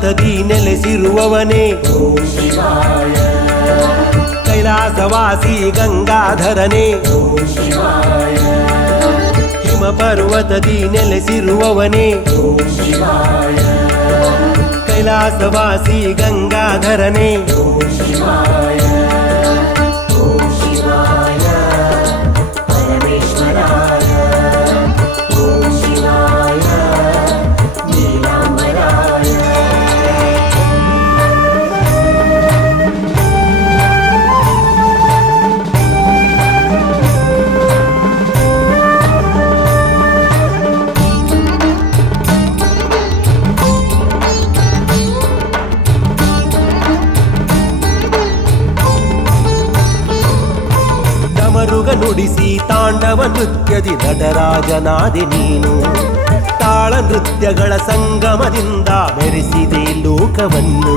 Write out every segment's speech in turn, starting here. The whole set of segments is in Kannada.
ಪರ್ವತದಿ ನೆಲೆಸಿರುವವನೇ ಕೈಲಾಸವಾಸಿ ಗಂಗಾಧರನೇ ಹಿಮ ಪರ್ವತದಿ ನೆಲೆಸಿರುವವನೇ ಕೈಲಾಸವಾಸಿ ಗಂಗಾಧರನೇ ಮರುಗ ನುಡಿಸಿ ತಾಂಡವ ನೃತ್ಯದಿ ನಟರಾಜನಾದೆ ನೀನು ತಾಳ ನೃತ್ಯಗಳ ಸಂಗಮದಿಂದ ಮೆರೆಸಿದೆ ಲೋಕವನ್ನು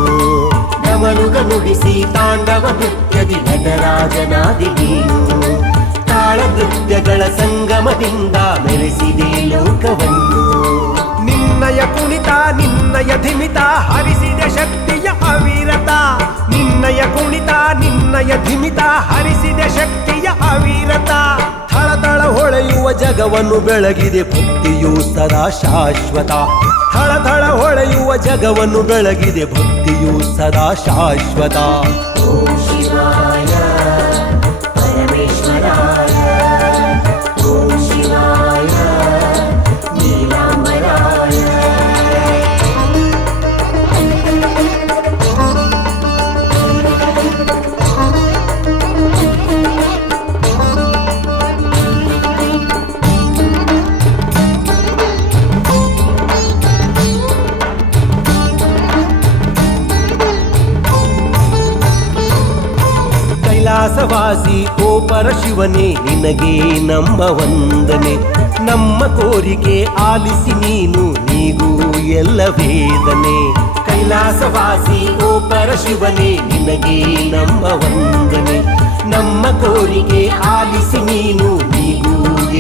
ಡಮರುಗ ನುಡಿಸಿ ತಾಂಡವ ನೃತ್ಯದಿ ನಟರಾಜನಾದೆ ನೀನು ತಾಳ ನೃತ್ಯಗಳ ಸಂಗಮದಿಂದ ಮೆರೆಸಿದೆ ಲೋಕವನ್ನು ನಿನ್ನಯ ಕುಣಿತ ನಿನ್ನಯ ಧಿಮಿತ ಹರಿಸಿದ ಶಕ್ತಿಯ ಅವಿರತ ನಿನ್ನಯ ಕುಣಿತ ನಿನ್ನಯ ಧಿಮಿತ ಹರಿಸಿದ ಶಕ್ತಿಯ ಅವಿರತ ಥಳಥಳ ಹೊಳೆಯುವ ಜಗವನ್ನು ಬೆಳಗಿದೆ ಭಕ್ತಿಯು ಸದಾ ಶಾಶ್ವತ ಥಳಥಳ ಹೊಳೆಯುವ ಜಗವನ್ನು ಬೆಳಗಿದೆ ಭಕ್ತಿಯು ಸದಾ ಶಾಶ್ವತ ಓಂ ಶಿವಾಯ ಪರಮೇಶ್ವರಾಯ ಓಂ ಶಿವಾಯ ನೀಲಾಂಬರಾಯ ಕೈಲಾಸವಾಸಿ ಓ ಪರಶಿವನೇ ನಿನಗೆ ನಮ್ಮ ವಂದನೆ ನಮ್ಮ ಕೋರಿಕೆ ಆಲಿಸಿ ನೀನು ನೀಗೂ ಎಲ್ಲ ವೇದನೆ ಕೈಲಾಸವಾಸಿ ಓ ಪರಶಿವನೇ ನಿನಗೆ ನಮ್ಮ ವಂದನೆ ನಮ್ಮ ಕೋರಿಕೆ ಆಲಿಸಿ ನೀನು ನೀಗೂ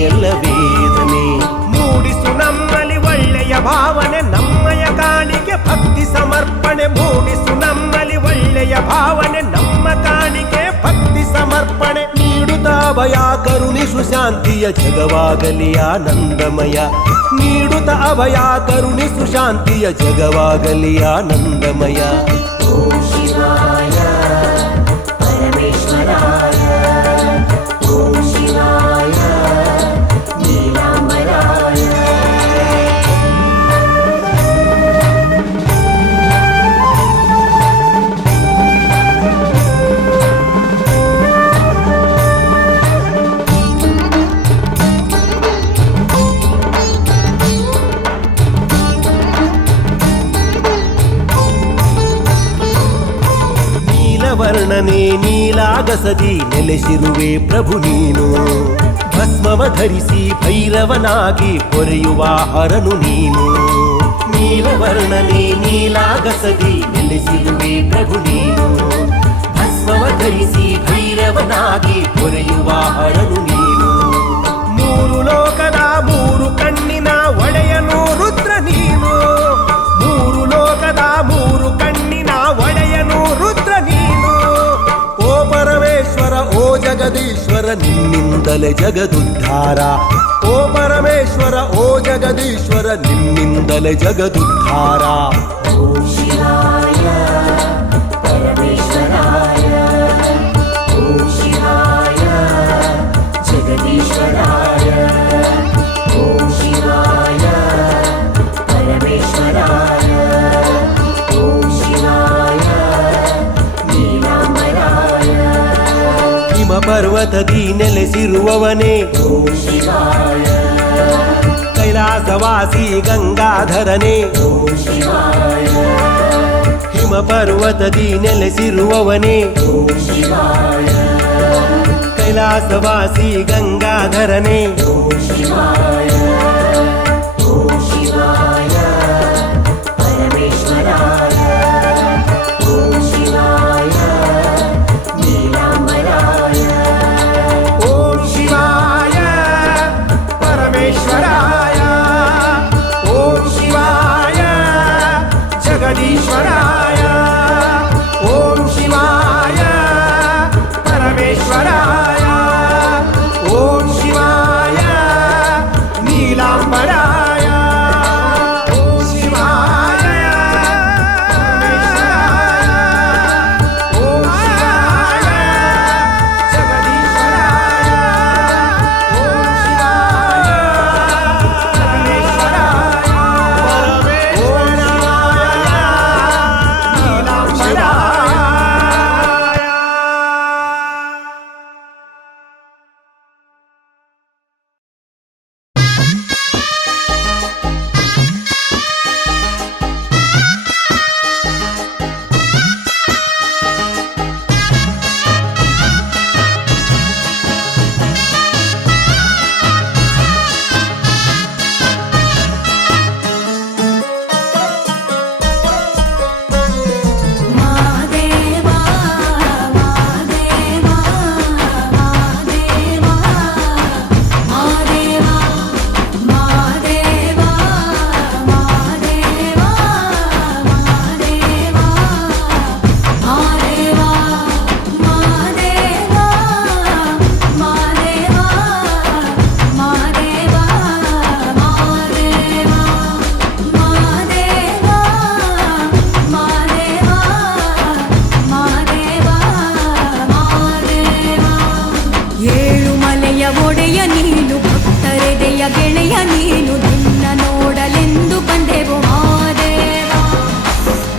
ಎಲ್ಲ ವೇದನೆ ಮೂಡಿಸು ನಮ್ಮಲ್ಲಿ ಒಳ್ಳೆಯ ಭಾವನೆ ನಮ್ಮಯ ಕಾಣಿಕೆ ಭಕ್ತಿ ಸಮರ್ಪಣೆ ಮೂಡಿಸು ನಮ್ಮಲ್ಲಿ ಒಳ್ಳೆಯ ಭಾವನೆ ನಮ್ಮ ಕಾಣಿಕೆ ಭಕ್ತಿ ಸಮರ್ಪಣೆ ನೀಡುತ್ತಾ ಭಯ ಕರುಣಿಸು ಶಾಂತಿಯ ಜಗವಾಗಲಿ ಆನಂದಮಯ ನೀಡುತ್ತಾ ಅಭಯ ಕರುಣಿಸು ಶಾಂತಿಯ ಜಗವಾಗಲಿ ಆನಂದಮಯ ಓಂ ಶಿವಾಯ ಪರಮೇಶ್ವರಾಯ ಓಂ ಶಿವಾಯ ನೀಲಾಂಬರಾಯ ವರ್ಣನೆ ನೀಲಾಗಸದಿ ನೆಲೆಸಿರುವೆ ಪ್ರಭು ನೀನು ಭಸ್ಮವ ಧರಿಸಿ ಭೈರವನಾಗಿ ಪೊರೆಯುವ ಹರನು ನೀನು ನೀಲವರ್ಣನೆ ನೀಲಾಗಸದಿ ನೆಲೆಸಿರುವೆ ಪ್ರಭು ನೀನು ಭಸ್ಮವ ಧರಿಸಿ ಭೈರವನಾಗಿ ಪೊರೆಯುವ ಹರನು ನೀನು ಮೂರು ಲೋಕದ ಮೂರು ಕಣ್ಣಿನ ಒಡೆಯನು ರುದ್ರ ನೀನು ಮೂರು ಲೋಕದ ಮೂರು ಕಣ್ಣಿನ ಒಡೆಯನು ರುದ್ರ ನೀನು ಓ ಪರಮೇಶ್ವರ ಓ ಜಗದೀಶ್ವರ ನಿನ್ನಿಂದಲೇ ಜಗದುದ್ಧಾರ ಓ ಪರಮೇಶ್ವರ ಓ ಜಗದೀಶ್ವರ ನಿನ್ನಿಂದಲೇ ಜಗದುದ್ಧಾರ ಓಂ ಶಿವಾಯ ಪರಮೇಶ್ವರಾಯ ಓಂ ಶಿವಾಯ ಜಗದೀಶ್ವರಾಯ ಓಂ ಶಿವಾಯ ಪರಮೇಶ್ವರಾಯ ಓಂ ಶಿವಾಯ ನೀಲಾಂಬರಾಯ ಹಿಮ ಪರ್ವತದಿ ನೆಲೆಸಿರುವವನೇ ಓಂ ಶಿವಾಯ ಕೈಲಾಸವಾಸಿ ಗಂಗಾಧರನೇ ಓಂ ಶಿವಾಯ ಹಿಮ ಪರ್ವತದಿ ನೆಲೆಸಿರುವವನೇ ಓಂ ಶಿವಾಯ ಕೈಲಾಸವಾಸಿ ಗಂಗಾಧರನೇ ಓಂ ಶಿವಾಯ ಓಂ ಶಿವಾಯ ಪರಮೇಶ್ವರಾಯ ಓಂ ಶಿವಾಯ ನೀಲಾಂಬರಾಯ ಓಂ ಶಿವಾಯ ಪರಮೇಶ್ವರಾಯ ಓಂ ಶಿವಾಯ ಜಗದೀಶ್ವರ ಓಂ ಶಿವಾಯ ಪರಮೇಶ್ವರಾಯ ಓಂ ಶಿವಾಯ ನೀಲಾಂಬರಾಯ ಓಂ ಶಿವಾಯ ಪರಮೇಶ್ವರಾಯ ಓಂ ಶಿವಾಯ ಜಗದೀಶ್ವರಾಯ ಓಂ ಶಿವಾಯ ಪರಮೇಶ್ವರಾಯ ಓಂ ಶಿವಾಯ ಮಾದೇವಾ ಮಾದೇವಾ ಮಾದೇವಾ ಮಾದೇವಾ ಮಾದೇವಾ ಮಾದೇವಾ ಮಾದೇವಾ ಮಾದೇವಾ ಮಾದೇವಾ ಮಾದೇವಾ ಮಾದೇವಾ ಏಳು ಮಲೆಯ ಒಡೆಯ ನೀನು ಭಕ್ತರೆದೆಯ ಗೆಳೆಯ ನೀನು ನಿನ್ನ ನೋಡಲೆಂದು ಬಂದೆವು ಮಾದೇವ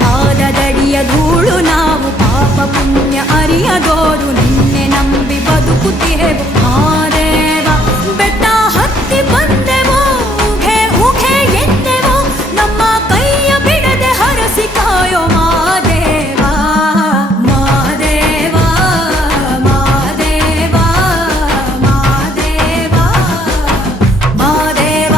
ಪಾದದಡಿಯ ಧೂಳು ನಾವು ಪಾಪ ಪುಣ್ಯ ಅರಿಯದೋರು ನಿನ್ನೆ ನಂಬಿ ಬದುಕುತ್ತಿಹೆವು ಮಾದೇವ ಬೆಟ್ಟ ಹತ್ತಿ ಬಂದೆವು ಉಘೆ ಉಘೆ ಎನ್ನೆವು ನಮ್ಮ ಕೈಯ ಬಿಡದೆ ಹರಸಿ ಕಾಯೋ ಮಾದೇವ ಮಾದೇವ ಮಾದೇವ ಮಾದೇವ ಮಾದೇವ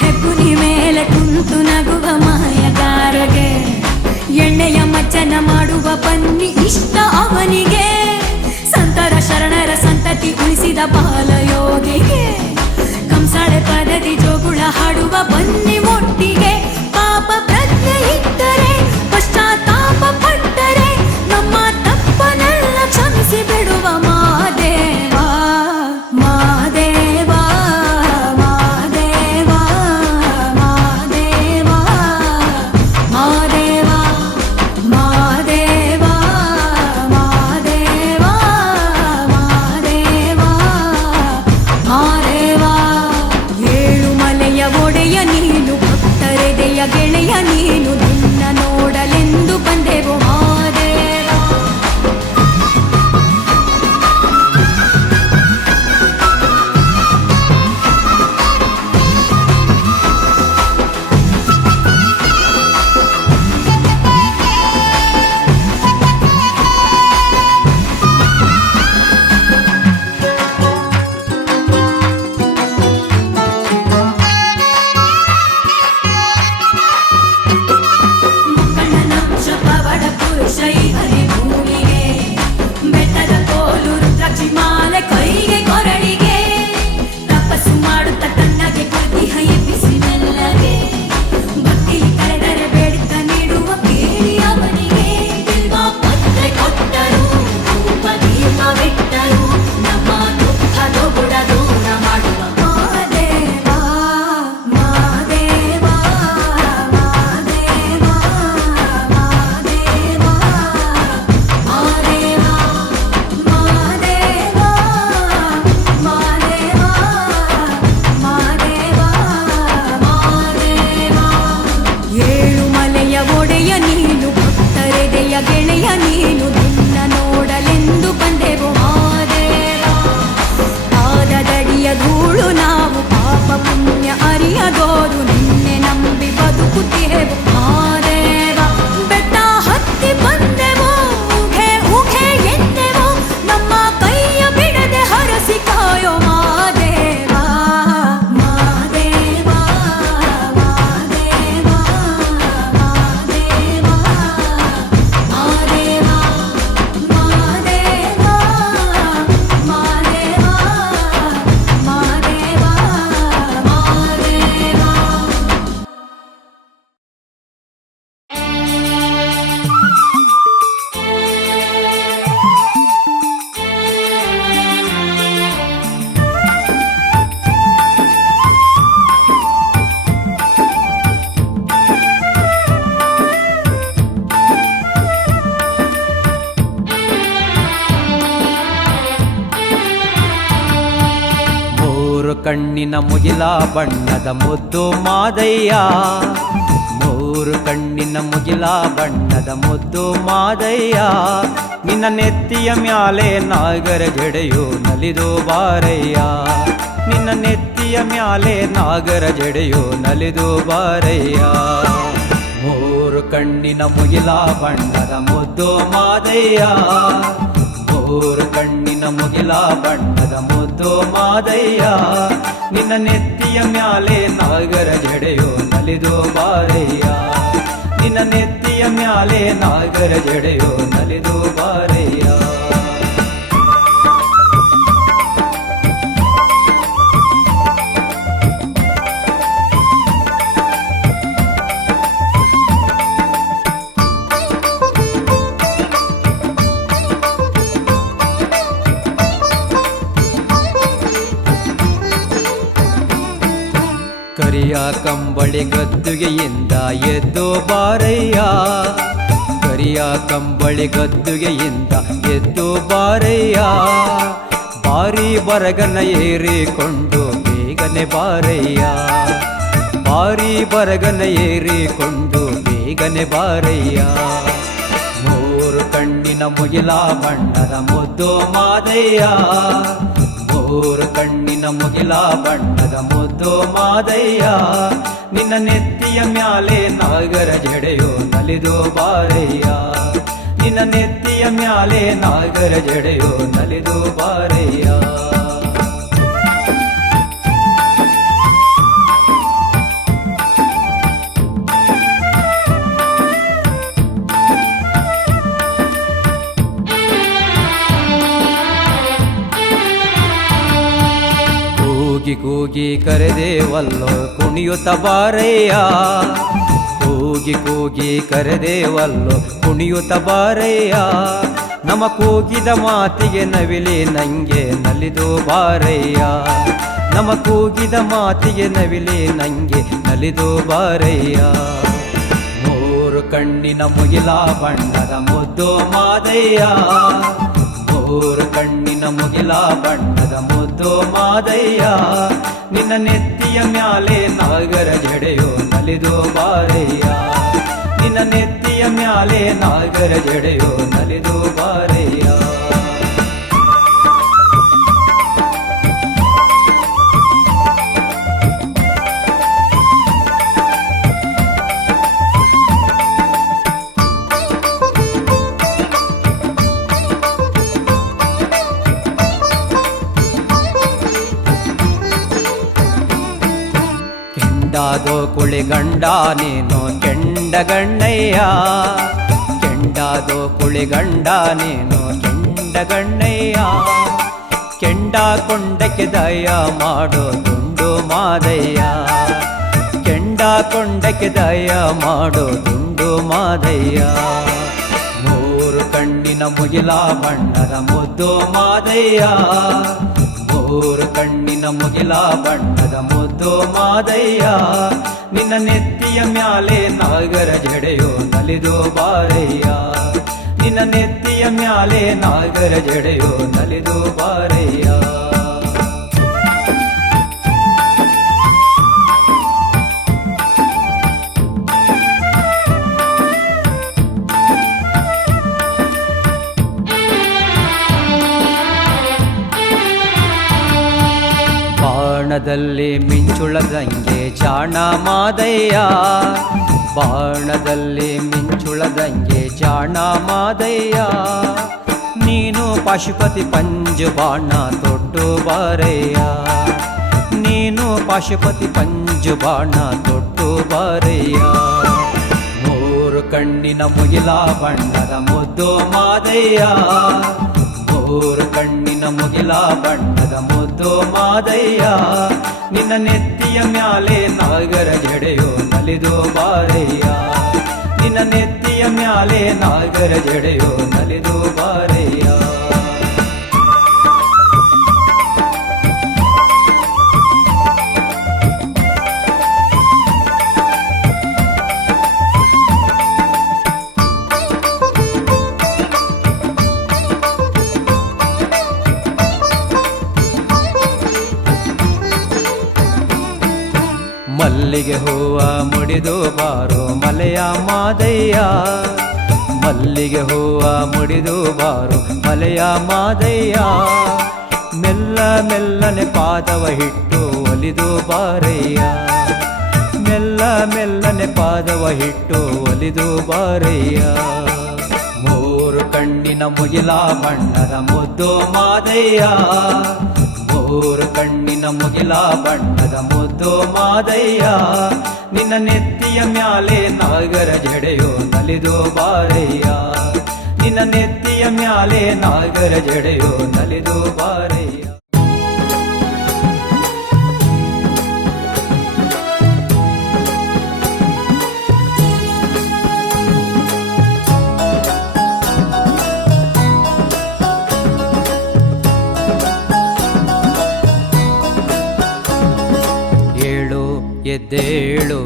ಹೆಗ್ಗುನಿ ಮೇಲೆ ಕುಂತು ನಗುವ ಮಾಯಗಾರಗೆ ಎಣ್ಣೆಯ ಮಜ್ಜನ ಮಾಡುವ ಬನ್ನಿ ಇಷ್ಟ ಅವನಿಗೆ ಸಂತರ ಶರಣರ ಸಂತತಿ ಉಳಿಸಿದ ಬಾಲಯೋಗಿಗೆ ಕಂಸಾಳೆ ಪದದಿ ಜೋಗುಳ ಹಾಡುವ ಬನ್ನಿ ಒಟ್ಟಿಗೆ ಪಾಪ ಪ್ರಜ್ಞೆ ಇದ್ದರೆ ಪಶ್ಚಾತ್ತಾಪ ಪಟ್ಟರೆ ನಮ್ಮ ತಪ್ಪನೆಲ್ಲ ಕ್ಷಮಿಸಿ ಬಿಡುವ ಮಾದೇವ ಮಾದೇವ ಮಾದೇವ ಮಾದೇವ ಮಾದೇವ ಮಾದೇವ ಮಾದೇವ ಮಾದೇವ ಮಾದೇವ ಏಳು ಮಲೆಯ ಒಡೆಯ ನೀನು ಕಣ್ಣಿನ ಮುಗಿಲ ಬಣ್ಣದ ಮುದ್ದು ಮಾದಯ್ಯ, ಮೂರು ಕಣ್ಣಿನ ಮುಗಿಲ ಬಣ್ಣದ ಮುದ್ದು ಮಾದಯ್ಯ, ನಿನ್ನ ನೆತ್ತಿಯ ಮ್ಯಾಲೆ ನಾಗರ ಜಡೆಯು ನಲಿದು ಬಾರಯ್ಯ, ನಿನ್ನ ನೆತ್ತಿಯ ಮ್ಯಾಲೆ ನಾಗರ ಜಡೆಯು ನಲಿದು ಬಾರಯ್ಯ. ಮೂರು ಕಣ್ಣಿನ ಮುಗಿಲ ಬಣ್ಣದ ಮುದ್ದು ಮಾದಯ್ಯ, ಮೂರು ಕಣ್ಣಿನ ಮುಗಿಲ ಬಣ್ಣದ ಮುದ್ದು ಮಾದಯ್ಯ, ನಿನ್ನ ನೆತ್ತಿಯ ಮ್ಯಾಲೆ ನಾಗರ ಜಡೆಯು ನಲಿದು ಬಾರಯ್ಯ, ನಿನ್ನ ನೆತ್ತಿಯ ಮ್ಯಾಲೆ ನಾಗರ ಜಡೆಯು ನಲಿದು ಬಾರಯ್ಯ. ಕರಿಯ ಕಂಬಳಿ ಗದ್ದುಗೆಯಿಂದ ಎದ್ದು ಬಾರಯ್ಯ, ಕರಿಯ ಕಂಬಳಿ ಗದ್ದುಗೆಯಿಂದ ಎದ್ದು ಬಾರಯ್ಯ, ಬಾರಿ ಬರಗನ ಏರಿಕೊಂಡು ಬೇಗನೆ ಬಾರಯ್ಯ, ಬಾರಿ ಬರಗನ ಏರಿಕೊಂಡು ಬೇಗನೆ ಬಾರಯ್ಯ. ಮೂರು ಕಣ್ಣಿನ ಮುಗಿಲ ಬಣ್ಣದ ಮುದ್ದು ಮಾದಯ್ಯ, ಮೂರು ಕಣ್ಣಿನ ಮುಗಿಲ ಬಣ್ಣದ ಮುದ್ದು ಮಾದಯ್ಯ, ನಿನ್ನ ನೆತ್ತಿಯ ಮ್ಯಾಲೆ ನಾಗರ ಜಡೆಯು ನಲಿದು ಬಾರಯ್ಯ, ನಿನ್ನ ನೆತ್ತಿಯ ಮ್ಯಾಲೆ ನಾಗರ ಜಡೆಯು ನಲಿದು ಬಾರಯ್ಯ. ಕೂಗಿ ಕೂಗಿ ಕರೆದೇವಲ್ಲೋ ಕುಣಿಯುತ್ತ ಬಾರಯ್ಯ, ಕೂಗಿ ಕೂಗಿ ಕರೆದೇವಲ್ಲೋ ಕುಣಿಯುತ್ತ ಬಾರಯ್ಯ, ನಮ್ಮ ಕೂಗಿದ ಮಾತಿಗೆ ನವಿಲಿ ನಂಗೆ ನಲಿದು ಬಾರಯ್ಯ, ನಮ್ಮ ಕೂಗಿದ ಮಾತಿಗೆ ನವಿಲಿ ನಂಗೆ ನಲಿದು ಬಾರಯ್ಯ. ಮೂರು ಕಣ್ಣಿನ ಮುಗಿಲ ಬಣ್ಣದ ಮುದ್ದು ಮಾದಯ್ಯ, ಮೂರು ಕಣ್ಣಿನ ಮುಗಿಲ ಬಣ್ಣದ ಮುದ್ದು ಮಾದಯ್ಯ, ನಿನ್ನ ನೆತ್ತಿಯ ಮ್ಯಾಲೆ ನಾಗರ ಜಡೆಯು ನಲಿದು ಬಾರಯ್ಯ, ನಿನ್ನ ನೆತ್ತಿಯ ಮ್ಯಾಲೆ ನಾಗರ ಜಡೆಯು ನಲಿದು ಬಾರಯ್ಯ. ಕೆಂಡಾದೋ ಕುಳಿಗಂಡ ನೀನು ಕೆಂಡಗಣ್ಣಯ್ಯ, ಕೆಂಡಾದೋ ಕುಳಿಗಂಡ ನೀನು ಕೆಂಡಗಣ್ಣಯ್ಯ, ಕೆಂಡ ಕೊಂಡಕ್ಕೆ ದಯ ಮಾಡೋ ದುಂಡು ಮಾದಯ್ಯ, ಕೆಂಡ ಕೊಂಡಕ್ಕೆ ದಯ ಮಾಡೋ ದುಂಡು ಮಾದಯ್ಯ. ಮೂರು ಕಣ್ಣಿನ ಮುಗಿಲ ಬಣ್ಣದ ಮುದ್ದು ಮಾದಯ್ಯ, ಮೂರು ಕಣ್ಣಿನ ಮುಗಿಲ ಬಣ್ಣದ ಮುದ್ದು ಮಾದಯ್ಯ, ನಿನ್ನ ನೆತ್ತಿಯ ಮ್ಯಾಲೆ ನಾಗರ ಜಡೆಯು ನಲಿದು ಬಾರಯ್ಯ, ನಿನ್ನ ನೆತ್ತಿಯ ಮ್ಯಾಲೆ ನಾಗರ ಜಡೆಯು ನಲಿದು ಬಾರಯ್ಯ. ಬಾಣದಲ್ಲಿ ಮಿಂಚುಳದಂಗೆ ಜಾಣ ಮಾದಯ್ಯ, ಬಾಣದಲ್ಲಿ ಮಿಂಚುಳದಂಗೆ ಜಾಣ ಮಾದಯ್ಯ, ನೀನು ಪಾಶುಪತಿ ಪಂಜು ಬಾಣ ತೊಟ್ಟು ಬಾರಯ್ಯ, ನೀನು ಪಾಶುಪತಿ ಪಂಜು ಬಾಣ ತೊಟ್ಟು ಬಾರಯ್ಯ. ಮೂರು ಕಣ್ಣಿನ ಮುಗಿಲ ಬಣ್ಣದ ಮುದ್ದು ಮಾದಯ್ಯ, ಮೂರು ಕಣ್ಣಿನ ಮುಗಿಲ ಬಣ್ಣದ ಮುದ್ದು ಮಾದಯ್ಯ, ನಿನ್ನ ನೆತ್ತಿಯ ಮ್ಯಾಲೆ ನಾಗರ ಜಡೆಯು ನಲಿದು ಬಾರಯ್ಯ, ನಿನ್ನ ನೆತ್ತಿಯ ಮ್ಯಾಲೆ ನಾಗರ ಜಡೆಯು ನಲಿದು ಬಾರಯ್ಯ. ಮಲ್ಲಿಗೆ ಹೂವ ಮುಡಿದು ಬಾರೋ ಮಲೆಯ ಮಾದಯ್ಯ, ಮಲ್ಲಿಗೆ ಹೂವ ಮುಡಿದು ಬಾರೋ ಮಲೆಯ ಮಾದಯ್ಯ. ಮೆಲ್ಲ ಮೆಲ್ಲನೆ ಪಾದವ ಹಿಟ್ಟು ಒಲಿದು ಬಾರಯ್ಯ, ಮೆಲ್ಲ ಮೆಲ್ಲನೆ ಪಾದವ ಹಿಟ್ಟು ಒಲಿದು ಬಾರಯ್ಯ. ಮೂರು ಕಣ್ಣಿನ ಮುಗಿಲ ಬಣ್ಣದ ಮುದ್ದು ಮಾದಯ್ಯ, ಮೂರು ಕಣ್ಣಿನ ಮುಗಿಲ ಬಣ್ಣದ ಮುದ್ದು ಮಾದಯ್ಯ. ನಿನ್ನ ನೆತ್ತಿಯ ಮ್ಯಾಲೆ ನಾಗರ ಜಡೆಯೋ ನಲಿದು ಬಾರಯ್ಯ, ನಿನ್ನ ನೆತ್ತಿಯ ಮ್ಯಾಲೆ ನಾಗರ ಜಡೆಯೋ ನಲಿದು ಬಾರಯ್ಯ. ಎದ್ದೇಳು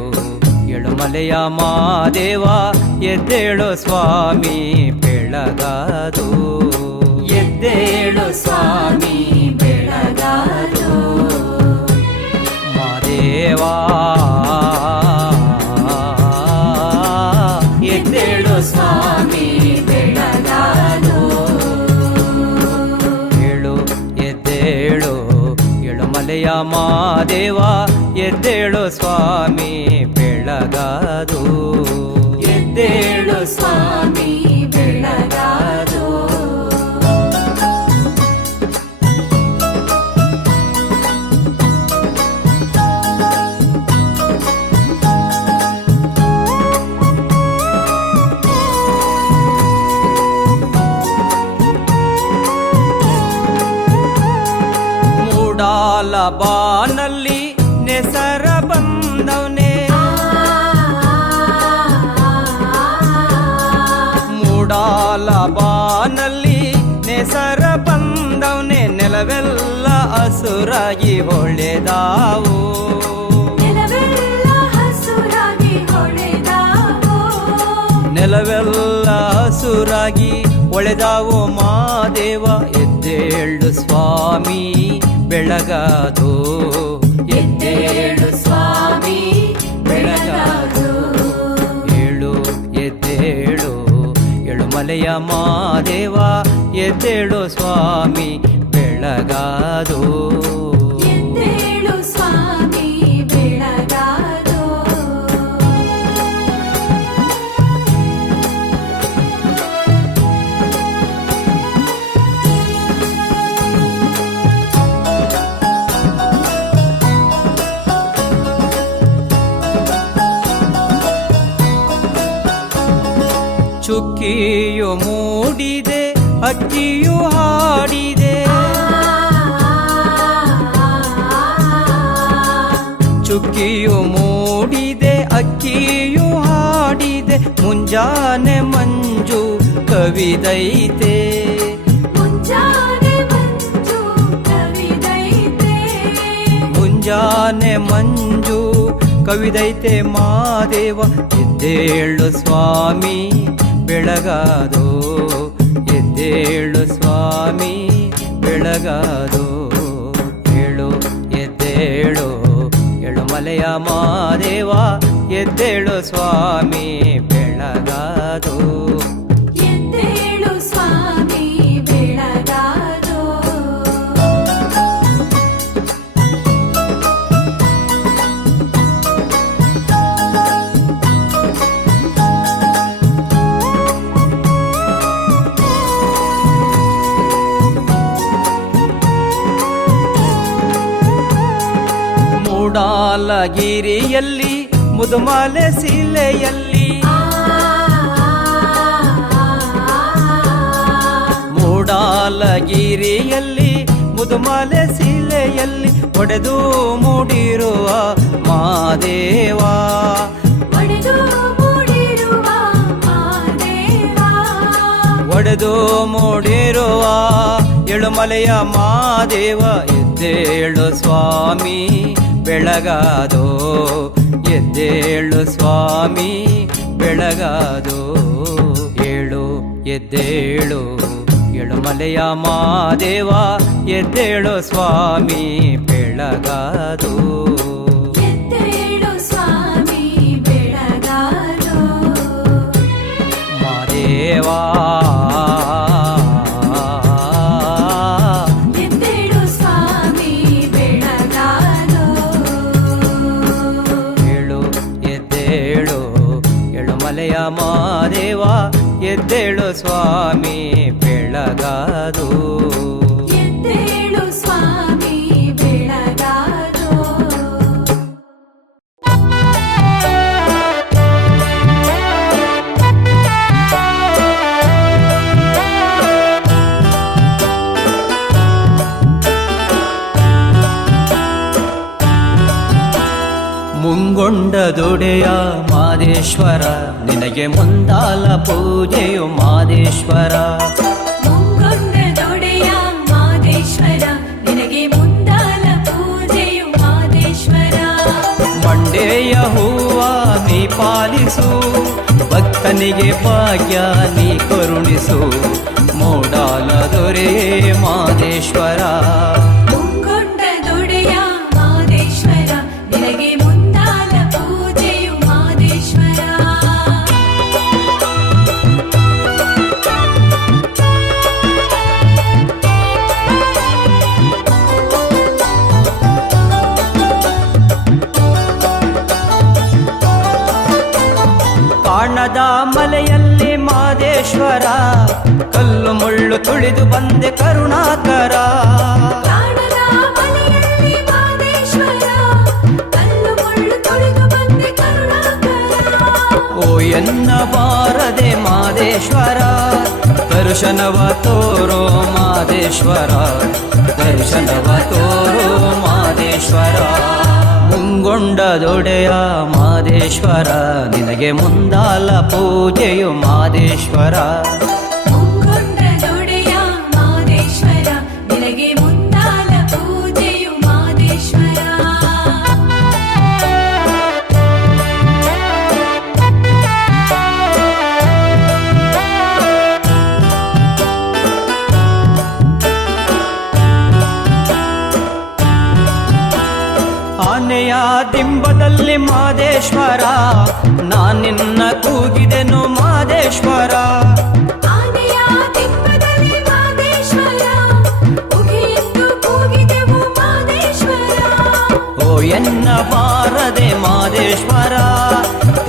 ಎಳುಮಲೆಯ ಮಾದೇವ, ಎದ್ದೇಳು ಸ್ವಾಮಿ ಬೆಳಗಾದು, ಎದ್ದೇಳು ಸ್ವಾಮಿ ಬೆಳಗಾದು. ಮಾದೇವ ಎದ್ದೇಳು ಸ್ವಾಮಿ ಬೆಳಗಾದು. ಏಳು ಎದ್ದೇಳು ಎಳುಮಲೆಯ ಮಾದೇವ, ಎದ್ದೇಳು ಸ್ವಾಮಿ ಬೆಳಗಾದು, ಎದ್ದೇಳು ಸ್ವಾಮಿ ಬೆಳಗಾದು. ಮೂಡಾಲ ಬಾನಲ್ಲಿ ನೆಸರ ಬಂದವನೇ, ಮೂಡಾಲ ಬಾನಲ್ಲಿ ನೆಸರ ಬಂದವನೇ. ನೆಲವೆಲ್ಲ ಹಸುರಾಗಿ ಹೊಳೆದಾವು, ನೆಲವೆಲ್ಲ ಹಸುರಾಗಿ ಹೊಳೆದಾವು, ನೆಲವೆಲ್ಲ ಹಸುರಾಗಿ ಹೊಳೆದಾವು. ಮಾದೇವ ಎದ್ದೇಳು ಸ್ವಾಮಿ ಬೆಳಗಾದು, ಎದ್ದೇಳು ಸ್ವಾಮಿ ಬೆಳಗಾದು. ಏಳು ಎದ್ದೇಳು ಎಳುಮಲೆಯ ಮಾದೇವ, ಎದ್ದೇಳು ಸ್ವಾಮಿ ಬೆಳಗಾದು, ಎದ್ದೇಳು ಸ್ವಾಮಿ ಬೆಳಗಾದು. ಚುಕ್ಕಿಯು ಮೂಡಿದೆ ಅಕ್ಕಿಯು ಹಾಡಿದೆ, ಚುಕ್ಕಿಯು ಮೂಡಿದೆ ಅಕ್ಕಿಯು ಹಾಡಿದೆ. ಮುಂಜಾನೆ ಮಂಜು ಕವಿದೈತೆ, ಮುಂಜಾನೆ ಮಂಜು ಕವಿದೈತೆ, ಮುಂಜಾನೆ ಮಂಜು ಕವಿದೈತೆ. ಮಾದೇವ ಎದ್ದೇಳು ಸ್ವಾಮಿ ಬೆಳಗಾದು, ಎದ್ದೇಳು ಸ್ವಾಮಿ ಬೆಳಗಾದು. ಏಳು ಎದ್ದೇಳು ಎಳುಮಲೆಯ ಮಾದೇವ, ಎದ್ದೇಳು ಸ್ವಾಮಿ ಬೆಳಗಾದು, ಎದ್ದೇಳು ಸ್ವಾಮಿ ಬೆಳಗಾದು. ಮೂಡಾಲಗಿರಿಯಲ್ಲಿ ಮುದುಮಾಲೆ ಶಿಲೆಯಲ್ಲಿ, ಮೂಡಾಲಗಿರಿಯಲ್ಲಿ ಮುದುಮಾಲೆ ಶಿಲೆಯಲ್ಲಿ ಒಡೆದು ಮೂಡಿರುವ ಮಾದೇವ, ಒಡೆದು ಮೂಡಿರುವ ಮಾದೇವ, ಒಡೆದು ಮೂಡಿರುವ ಎಳುಮಲೆಯ ಮಾದೇವ. ಎದ್ದೇಳು ಸ್ವಾಮಿ ಬೆಳಗಾದು, ಎದ್ದೇಳು ಸ್ವಾಮಿ ಬೆಳಗಾದು. ಏಳು ಎದ್ದೇಳು ಎಳುಮಲೆಯ ಮಾದೇವ, ಎದ್ದೇಳು ಸ್ವಾಮಿ ಬೆಳಗಾದು, ಎದ್ದೇಳು ಸ್ವಾಮಿ ಮಾದೇವಾ ಎದ್ದೇಳು ಸ್ವಾಮಿ ಬೆಳಗಾದೋ ಏಳು ಎದ್ದೇಳು ಏಳುಮಲೆಯ ಮಾದೇವ ಎದ್ದೇಳು ಸ್ವಾಮಿ ಬೆಳಗಾದು ಎದ್ದೇಳು ಸ್ವಾಮಿ ಬೆಳಗಾದೋ ಮುಂಗೊಂಡ ದೊಡೆಯ ಮಾದೇಶ್ವರ ನಿನಗೆ ಮುಂದಾಲ ಪೂಜೆಯು ಮಾದೇಶ್ವರ ಮುಂಗೊಂಡ ದೊಡೆಯ ಮಾದೇಶ್ವರ ನಿನಗೆ ಮುಂದಾಲ ಪೂಜೆಯು ಮಾದೇಶ್ವರ ಮಂಡೆಯ ಹೂವ ನೀ ಪಾಲಿಸು ಭಕ್ತನಿಗೆ ಭಾಗ್ಯ ನೀ ಕರುಣಿಸು ಮೂಡಾಲ ದೊರೆ ಮಾದೇಶ್ವರ ಮುಂಗೊಂಡ ದೊಡೆಯ ಮಾದೇಶ್ವರ ನಿನಗೆ ಮುಂದಾಲ ಪೂಜೆಯು ಮಾದೇಶ್ವರ ಕಾಣದ ಮಲೆಯಲ್ಲಿ ಮಾದೇಶ್ವರ ಕಲ್ಲು ಮುಳ್ಳು ತುಳಿದು ಬಂದೆ ಕರುಣಾಕರ ಕಾಣದ ಮನೆಯಲ್ಲಿ ಮಾದೇಶ್ವರ ಕಲ್ಲು ಮುಳ್ಳು ತೊಳೆದು ಬಂದೆ ಕರುಣಾಕರ ಓ ಎನ್ನ ಬಾರದೆ ಮಾದೇಶ್ವರ ದರ್ಶನವ ತೋರೋ ಮಾದೇಶ್ವರ ದರ್ಶನವ ತೋರೋ ಮಾದೇಶ್ವರ ಮುಂಗೊಂಡ ದೊಡೆಯ ಮಾದೇಶ್ವರ ನಿನಗೆ ಮುಂದಾಲ ಪೂಜೆಯು ಮಾದೇಶ್ವರ ಮುಂಗೊಂಡ ದೊಡೆಯ ಮಾದೇಶ್ವರ ನಿನಗೆ ಮುಂದಾಲ ಪೂಜೆಯು ಮಾದೇಶ್ವರ ಆನೆಯ ದಿಂಬದಲ್ಲಿ ಮಾದೇಶ್ವರ ನಾನಿನ್ನ ಕೂಗಿದೆನು ಮಾದೇಶ್ವರ ಆನೆಯ ದಿಬ್ಬದಲ್ಲಿ ಮಾದೇಶ್ವರ ಉಗಿಯೆಂದು ಕೂಗಿದೆವು ಮಾದೇಶ್ವರ ಓ ಎನ್ನ ಬಾರದೆ ಮಾದೇಶ್ವರ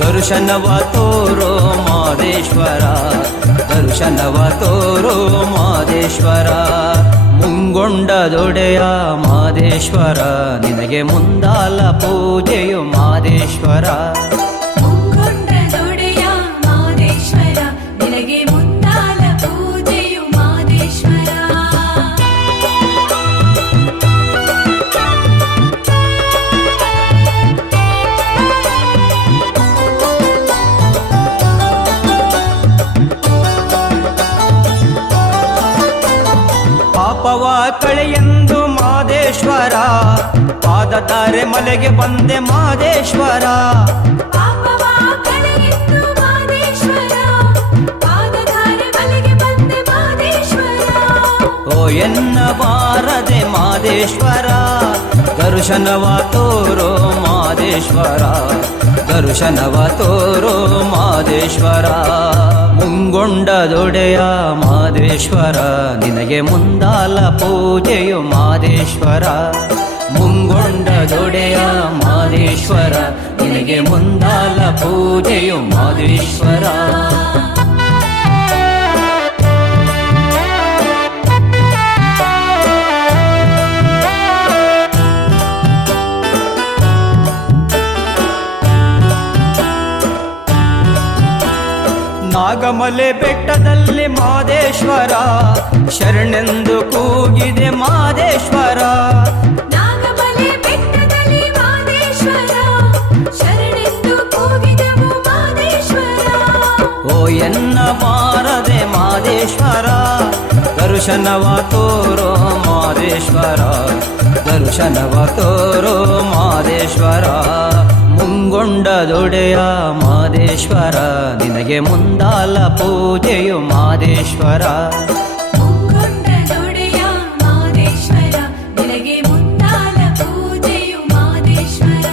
ದರ್ಶನವ ತೋರೋ ಮಾದೇಶ್ವರ ದರ್ಶನವ ತೋರೋ ಮಾದೇಶ್ವರ ಮುಂಗೊಂಡ ದೊಡೆಯ ಮಾದೇಶ್ವರ ನಿನಗೆ ಮುಂದಾಲ ಪೂಜೆಯು ಮಾದೇಶ್ವರ ಮುಂಗೊಂಡ ದೊಡೆಯ ಮಾದೇಶ್ವರ ನಿನಗೆ ಮುಂದಾಲ ಪೂಜೆಯು ಮಾದೇಶ್ವರ ಪಾಪವ ಕಳೆಯೆಂದು ಮಾದೇಶ್ವರ ಪಾದತಾರೆ ಮಲೆಗೆ ಬಂದೆ ಮಾದೇಶ್ವರ ಪಾಪವ ಕಳೆಯಿತು ಮಾದೇಶ್ವರ ಪಾದಧಾರೆ ಬಲಿಗೆ ಬಂದೆ ಮಾದೇಶ್ವರ ಓ ಎನ್ನ ಬಾರದೆ ಮಾದೇಶ್ವರ ದರ್ಶನವ ತೋರೋ ಮಾದೇಶ್ವರ ದರ್ಶನವ ತೋರೋ ಮಾದೇಶ್ವರ ಮುಂಗೊಂಡ ದೊಡೆಯ ಮಾದೇಶ್ವರ ನಿನಗೆ ಮುಂದಾಲ ಪೂಜೆಯು ಮಾದೇಶ್ವರ ಮುಂಗೊಂಡ ದೊಡೆಯ ಮಾದೇಶ್ವರ ನಿನಗೆ ಮುಂದಾಲ ಪೂಜೆಯು ಮಾದೇಶ್ವರ ನಾಗಮಲೆ ಬೆಟ್ಟದಲ್ಲಿ ಮಾದೇಶ್ವರ ಶರಣೆಂದು ಕೂಗಿದೆ ಮಾದೇಶ್ವರ ನಾಗಮಲೆ ಬೆಟ್ಟದಲ್ಲಿ ಮಾದೇಶ್ವರ ಶರಣೆಂದು ಕೂಗಿದೆವು ಮಾದೇಶ್ವರ ಓ ಎನ್ನ ಬಾರದೆ ಮಾದೇಶ್ವರ ದರ್ಶನವ ತೋರೋ ಮಾದೇಶ್ವರ ದರ್ಶನವ ತೋರೋ ಮಾದೇಶ್ವರ ಮುಂಗೊಂಡ ದೊಡೆಯ ಮಾದೇಶ್ವರ ನಿನಗೆ ಮುಂದಾಲ ಪೂಜೆಯು ಮಾದೇಶ್ವರ ಮುಂಗೊಂಡ ದೊಡೆಯ ಮಾದೇಶ್ವರ ನಿನಗೆ ಮುಂದಾಲ ಪೂಜೆಯು ಮಾದೇಶ್ವರ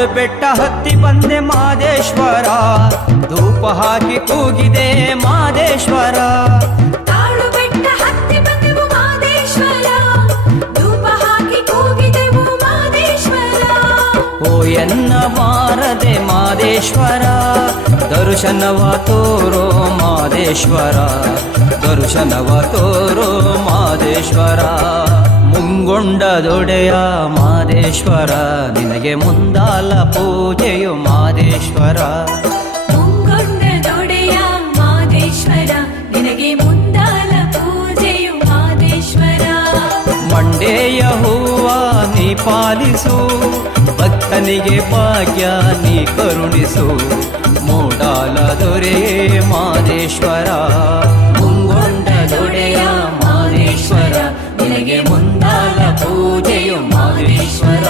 ತಾಳು ಬೆಟ್ಟ ಹತ್ತಿ ಬಂದೆ ಮಾದೇಶ್ವರ, ಧೂಪ ಹಾಕಿ ಕೂಗಿದೆ ಮಾದೇಶ್ವರ. ತಾಳು ಬೆಟ್ಟ ಹತ್ತಿ ಬಂದೆವು ಮಾದೇಶ್ವರ, ಧೂಪ ಹಾಕಿ ಕೂಗಿದೆವು ಮಾದೇಶ್ವರ. ಓ ಎನ್ನ ಬಾರದೆ ಮಾದೇಶ್ವರ, ದರ್ಶನವ ತೋರೋ ಮಾದೇಶ್ವರ, ದರ್ಶನವ ತೋರೋ ಮಾದೇಶ್ವರ. ಮುಂಗೊಂಡದೊಡೆಯ ಮಾದೇಶ್ವರ, ನಿನಗೆ ಮುಂದಾಲ ಪೂಜೆಯು ಮಾದೇಶ್ವರ. ಮುಂಗೊಂಡದೊಡೆಯ ಮಾದೇಶ್ವರ, ನಿನಗೆ ಮುಂದಾಲ ಪೂಜೆಯು ಮಾದೇಶ್ವರ. ಮಂಡೆಯ ಹೂವ ನೀ ಪಾಲಿಸು, ಭಕ್ತನಿಗೆ ಭಾಗ್ಯ ನೀ ಕರುಣಿಸು, ಮೂಡಾಲ ದೊರೆ ಮಾದೇಶ್ವರ. ಮುಂಗೊಂಡದೊಡೆಯ ಮಾದೇಶ್ವರ, ನಿನಗೆ ಮುಂದಾಲ ಪೂಜೆಯು ಮಾದೇಶ್ವರ.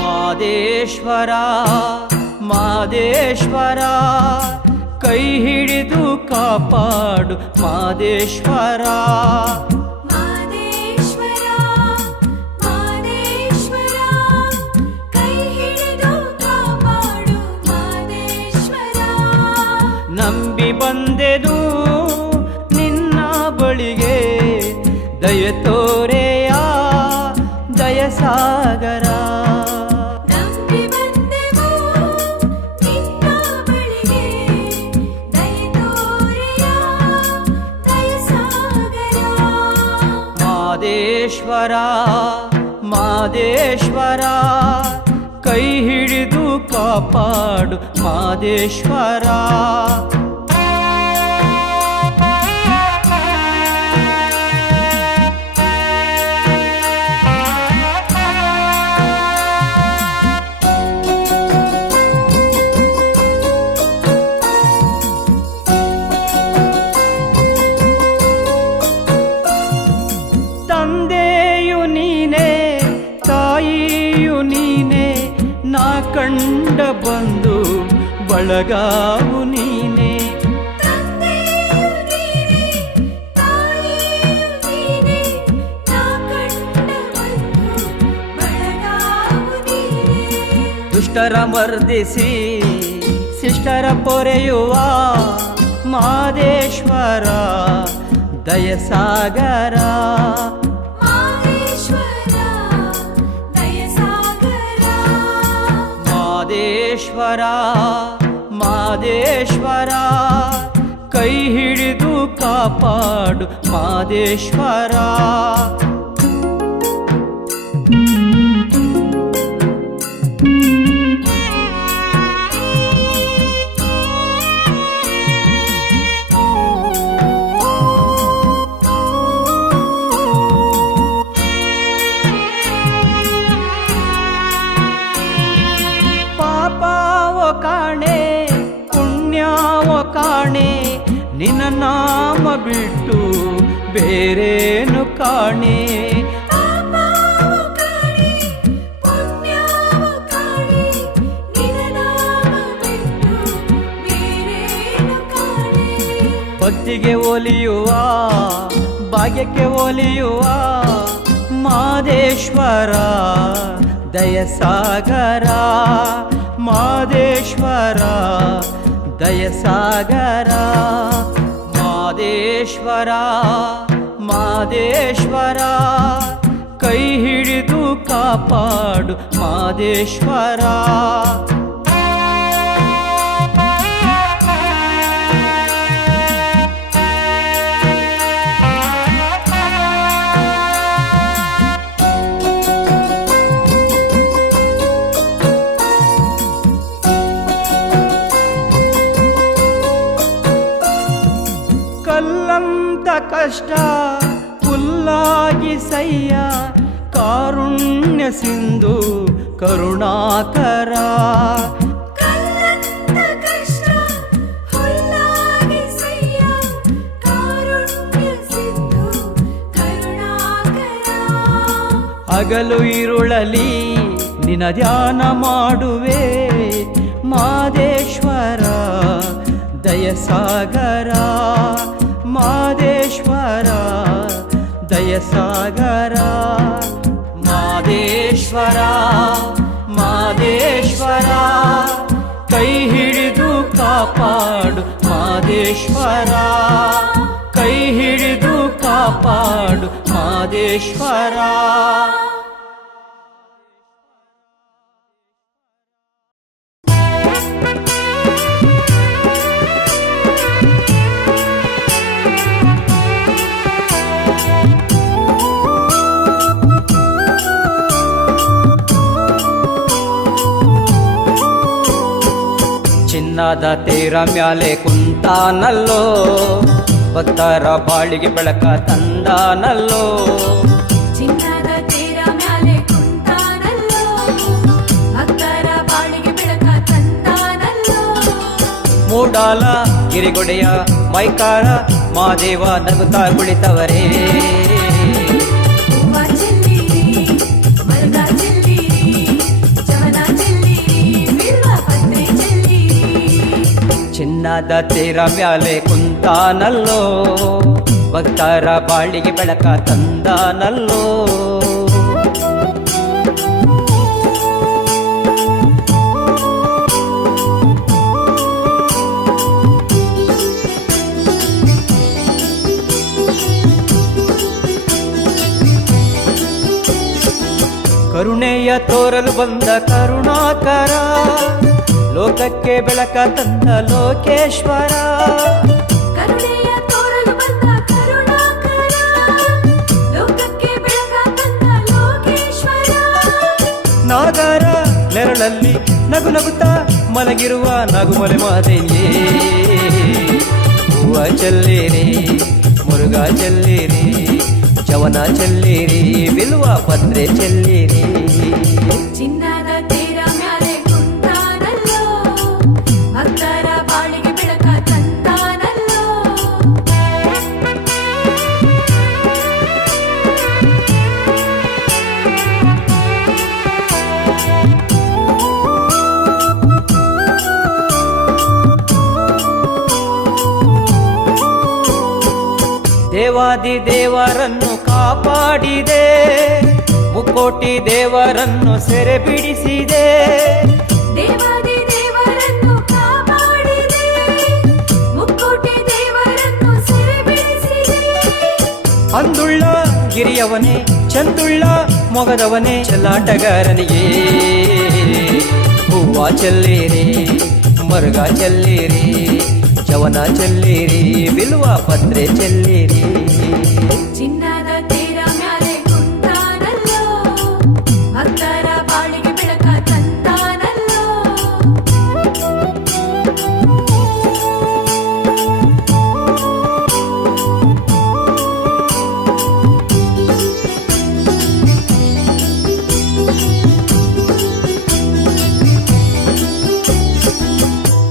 ಮಾದೇಶ್ವರ ಮಾದೇಶ್ವರ, ಕೈ ಹಿಡಿದು ಕಾಪಾಡು ಮಾದೇಶ್ವರ. ಮಾದೇಶ್ವರ ಮಾದೇಶ್ವರ, ಕೈ ಹಿಡಿದು ಕಾಪಾಡು ಮಾದೇಶ್ವರ. ನಂಬಿ ಬಂದೆನು ನಿನ್ನ ಬಳಿಗೆ, ದಯ ತೋರೆಯ ದಯಸಾಗರ. ನಂಬಿ ಬಂದೆವು ನಿನ್ನ ಬಳಿಗೆ, ದಯೆ ತೋರೆಯ ದಯಸಾಗರ. ಮಾದೇಶ್ವರ ಮಾದೇಶ್ವರ, ಕೈ ಹಿಡಿದು ಕಾಪಾಡು ಮಾದೇಶ್ವರ. ತಂದೆಯು ನೀನೆ ತಾಯಿಯು ನೀನೆ, ನಾ ಕಂಡ ಬಂದು ಬಳಗಾವು ನೀನೆ. ತಂದೆಯು ನೀನೆ, ತಾಯಿಯು ನೀನೆ, ನಾ ಕಂಡ ಬಂಧು ಬಳಗವು ನೀನೆ. ದುಷ್ಟರ ಮರ್ದಿಸಿ ಶಿಷ್ಟರ ಪೊರೆಯುವ ಮಾದೇಶ್ವರ, ದಯಸಾಗರ. ಮಾದೇಶ್ವರ ದಯಸಾಗರ. ಮಾದೇಶ್ವರ ಮಾದೇಶ್ವರ, ಕೈ ಹಿಡಿದು ಕಾಪಾಡು ಮಾದೇಶ್ವರ. ಪಾಪವೋ ಕಾಣೆ ಪುಣ್ಯವೋ ಕಾಣೆ, ನಿನ್ನ ನಾಮ ಬಿಟ್ಟು ಬೇರೇನು ಕಾಣೆ. ಪಾಪವು ಕಾಣೆ, ಪುಣ್ಯವು ಕಾಣೆ, ನಿನ್ನ ನಾಮ ಬಿಟ್ಟು ಬೇರೇನು ಕಾಣೆ. ಭಕ್ತಿಗೆ ಒಲಿಯುವ ಭಾಗ್ಯಕ್ಕೆ ಒಲಿಯುವ ಮಾದೇಶ್ವರ, ದಯಸಾಗರ. ಮಾದೇಶ್ವರ ದಯಸಾಗರ. ಮಾದೇಶ್ವರ ಮಾದೇಶ್ವರ, ಕೈ ಹಿಡಿದು ಕಾಪಾಡು ಮಾದೇಶ್ವರ. ಕಲ್ಲಂತ ಕಷ್ಟ ಹುಲ್ಲಾಗಿಸಯ್ಯ, ಕಾರುಣ್ಯ ಸಿಂಧು ಕರುಣಾಕರ. ಕಲ್ಲಂತ ಕಷ್ಟ ಹುಲ್ಲಾಗಿಸಯ್ಯ, ಕಾರುಣ್ಯ ಹಗಲು ಇರುಳಲಿ ನಿನ ಧ್ಯಾನ ಮಾಡುವೆ ಮಾದೇಶ್ವರ ದಯಸಾಗರ ಮಾದೇಶ್ವರ ದಯಸಾಗರ ಮಾದೇಶ್ವರ ಮಾದೇಶ್ವರ ಕೈ ಹಿಡಿದು ಕಾಪಾಡು ಮಾದೇಶ್ವರ ಕೈ ಹಿಡಿದು ಕಾಪಾಡು ಮಾದೇಶ್ವರ ಚಿನ್ನದ ತೇರ ಮ್ಯಾಲೆ ಕುಂತಾನಲ್ಲೋ ಭಕ್ತರ ಬಾಳಿಗೆ ಬೆಳಕ ತಂದಾನಲ್ಲೋ ಚಿನ್ನದ ತೇರ ಮ್ಯಾಲೆ ಕುಂತಾನಲ್ಲೋ ಭಕ್ತರ ಬಾಳಿಗೆ ಬೆಳಕ ತಂದಾನಲ್ಲೋ ಮೂಡಾಲ ಗಿರಿಗೊಡೆಯ ಮೈಕಾರ ಮಾದೇವ ನಗುತ್ತಾ ಕುಳಿತವರೇ ಹೂವ ಚೆಲ್ಲಿರಿ ಮರುಗ ಚೆಲ್ಲಿರಿ ಜವನ ಚೆಲ್ಲಿರಿ ಬಿಲ್ವ ಪತ್ರೆ ಚೆಲ್ಲಿರಿ ಚಿನ್ನದ ತೇರ ಮ್ಯಾಲೆ ಕುಂತಾನಲ್ಲೋ ಭಕ್ತರ ಬಾಳಿಗೆ ಬೆಳಕ ತಂದಾನಲ್ಲೋ ಕರುಣೆಯ ತೋರಲು ಬಂದ ಕರುಣಾಕರ ಲೋಕಕ್ಕೆ ಬೆಳಕ ತಂದ ಲೋಕೇಶ್ವರ ಕರುಣೆಯ ತೋರಲು ಬಂದ ಕರುಣಾಕರ ಲೋಕಕ್ಕೆ ಬೆಳಕ ತಂದ ಲೋಕೇಶ್ವರ ನಾಗರ ನೆರಳಲ್ಲಿ ನಗು ನಗುತ್ತಾ ಮಲಗಿರುವ ನಗುಮಲೆ ಮಾತೆಯೇ ಹೂವ ಚೆಲ್ಲಿರಿ ಮುರುಗ ಚೆಲ್ಲಿರಿ ಜವನ ಚೆಲ್ಲಿರಿ ಬಿಲ್ವ ಪತ್ರೆ ಚೆಲ್ಲಿರಿ ಚಿನ್ನದ ತೇರ ಮ್ಯಾಲೆ ಕುಂತಾನಲ್ಲೋ ಭಕ್ತರ ಬಾಳಿಗೆ ಬೆಳಕ ತಂದಾನಲ್ಲೋ ದೇವಾದಿ ದೇವರನ್ನು ಕಾಪಾಡಿದೆ ಮುಕ್ಕೋಟಿ ದೇವರನ್ನು ಸೆರೆ ಬಿಡಿಸಿದೆ ದೇವಾದಿ ದೇವರನ್ನು ಕಾಪಾಡಿದೆ ಮುಕ್ಕೋಟಿ ದೇವರನ್ನು ಸೆರೆ ಬಿಡಿಸಿದೆ ಅಂದುಳ್ಳ ಗಿರಿಯವನೇ ಚಂದುಳ್ಳ ಮೊಗದವನೇ ಚೆಲ್ಲಾಟಗಾರನಿಗೆ ಹೂವ ಚೆಲ್ಲಿರಿ ಮರುಗ ಚೆಲ್ಲಿರಿ ಜವನ ಚೆಲ್ಲಿರಿ ಬಿಲ್ವ ಪತ್ರೆ ಚೆಲ್ಲಿರಿ ಚಿನ್ನದ ತೇರ ಮ್ಯಾಲೆ ಕುಂತಾನಲ್ಲೋ ಭಕ್ತರ ಬಾಳಿಗೆ ಬೆಳಕ ತಂದಾನಲ್ಲೋ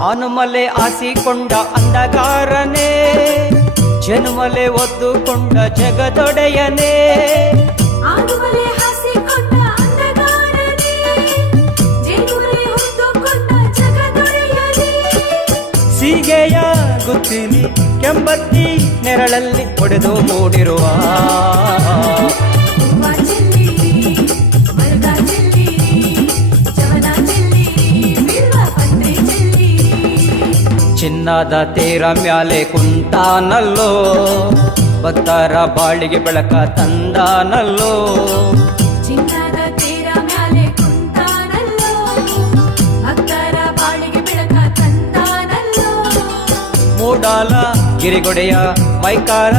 ಆನುಮಲೆ ಆಸಿಕೊಂಡ ಅಂಧಗಾರನೇ ಜನ್ಮಲೆ ಒದ್ದುಕೊಂಡ ಜಗದೊಡೆಯನೇ ಆಗುವಲೆ ಹಾಸಿಕೊಂಡ ಅಂಧಗಾರನೇ ಜೇನುವಲೆ ಹೊತ್ತುಕೊಂಡ ಜಗದೊಡೆಯನೇ ಸೀಗೆಯ ಗುತ್ತಿಲಿ ಕೆಂಬತ್ತಿ ನೆರಳಲ್ಲಿ ಹೊಡೆದು ಮೂಡಿರುವ ಹೂವ ಚೆಲ್ಲಿರಿ ಮರುಗ ಚೆಲ್ಲಿರಿ ಜವನ ಚೆಲ್ಲಿರಿ ಬಿಲ್ವ ಪತ್ರೆ ಚೆಲ್ಲಿರಿ ಚಿನ್ನದ ತೇರ ಮ್ಯಾಲೆ ಕುಂತಾನಲ್ಲೋ ಭಕ್ತರ ಬಾಳಿಗೆ ಬೆಳಕ ತಂದಾನಲ್ಲೋ ಚಿನ್ನದ ತೇರ ಮ್ಯಾಲೆ ಕುಂತಾನಲ್ಲೋ ಭಕ್ತರ ಬಾಳಿಗೆ ಬೆಳಕ ತಂದಾನಲ್ಲೋ ಮೂಡಾಲ ಗಿರಿಗೊಡೆಯ ಮೈಕಾರ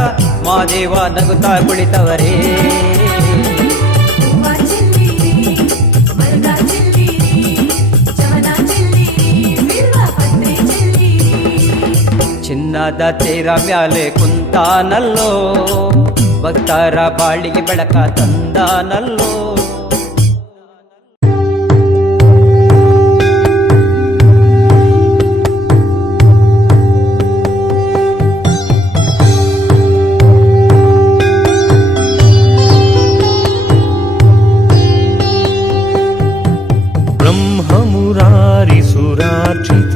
ಮಾದೇವ ನಗುತ್ತಾ ಕುಳಿತವರೇ ಹೂವ ಚೆಲ್ಲಿರಿ ಮರುಗ ಚೆಲ್ಲಿರಿ ಜವನ ಚೆಲ್ಲಿರಿ ಬಿಲ್ವ ಪತ್ರೆ ಚೆಲ್ಲಿರಿ ಚಿನ್ನದ ತೇರ ಮ್ಯಾಲೆ ಕುಂತಾನಲ್ಲೋ ಭಕ್ತರ ಬಾಳಿಗೆ ಬೆಳಕ ತಂದಾನಲ್ಲೋ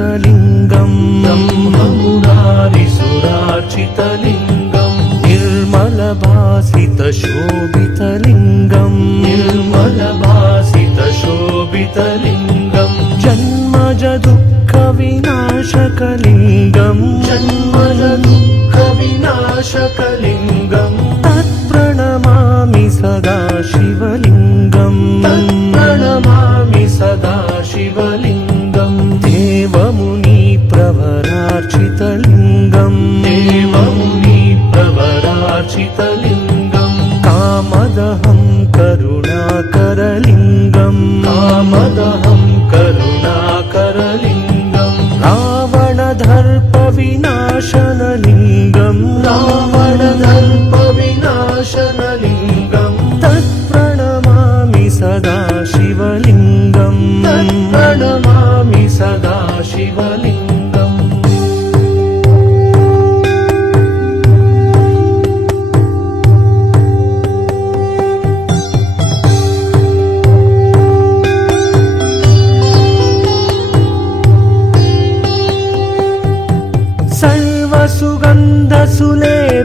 विनाशकलिङ्गम् ब्रह्ममुरारिसुरार्चितलिङ्गम् निर्मलभासितशोभितलिङ्गम् निर्मलभासितशोभितलिङ्गम् जन्मज दुःखविनाशकलिङ्गम् जन्मज दुःखविनाशकलिङ्गम् तत्प्रणमामि सदा शिवलिङ्गम् तत्प्रणमामि सदा शिवलिङ्गम् देवमुनि प्रवरार्चितलिङ्गम् देवमुनि प्रवरार्चितलिङ्गम् कामदहं करुणाकरलिङ्गम् कामदहं करुणाकरलिङ्गम् रावणदर्पविनाशनलिङ्गम् रावणदर्पविनाशनलिङ्गम् तत्प्रणमामि सदा शिवलिङ्गम् तत्प्रणमामि सदा शिवलिङ्गम्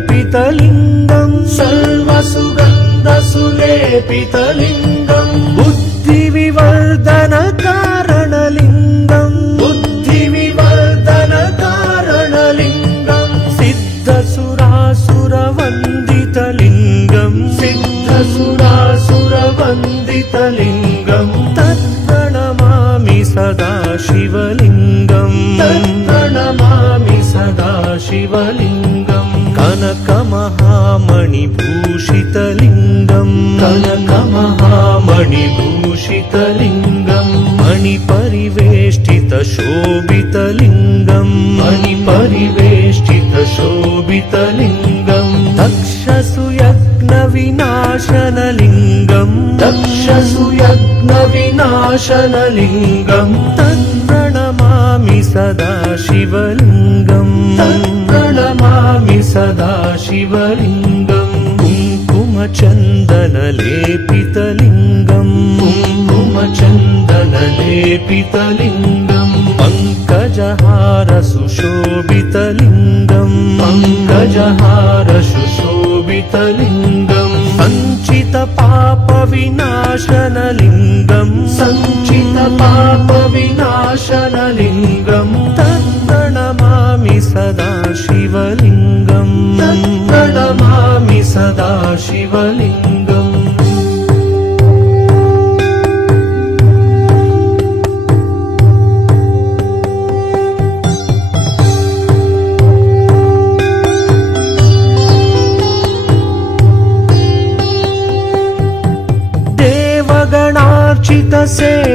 सर्वसुगन्धसुलेपितलिङ्गम् सर्वसुगन्धसुलेपितलिङ्गम् बुद्धिविवर्धनकारणलिङ्गम् बुद्धिविवर्धनकारणलिङ्गम् सिद्धसुरासुरवन्दितलिङ्गम् सिद्धसुरासुरवन्दितलिङ्गम् तत्प्रणमामि सदा शिवलिङ्गम् तत्प्रणमामि सदा शिवलिङ्गम् कनकमहामणिभूषितलिङ्गम् कनकमहामणिभूषितलिङ्गम् मणिपरिवेष्टितशोभितलिङ्गम् मणिपरिवेष्टितशोभितलिङ्गम् दक्षसुयज्ञविनाशनलिङ्गम् दक्षसुयज्ञविनाशनलिङ्गम् तत्प्रणमामि सदा शिवलिङ्गम् तत्प्रणमामि सदा शिवलिङ्गम् कुङ्कुमचन्दनलेपितलिङ्गम् कुङ्कुमचन्दनलेपितलिङ्गम् पङ्कजहारसुशोभितलिङ्गम् पङ्कजहारसुशोभितलिङ्गम् सञ्चितपापविनाशनलिङ्गम् सञ्चितपापविनाशनलिङ्गम् तत्प्रणमामि सदा शिवलिङ्गम् तत्प्रणमामि सदा शिवलिङ्गम्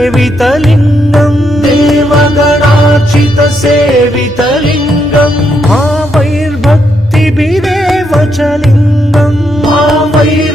देवगणार्चितसेवितलिङ्गम् देवगणार्चितसेवितलिङ्गम् भावैर्भक्तिभिरेव च लिङ्गम् भावैर्भक्तिभिरेव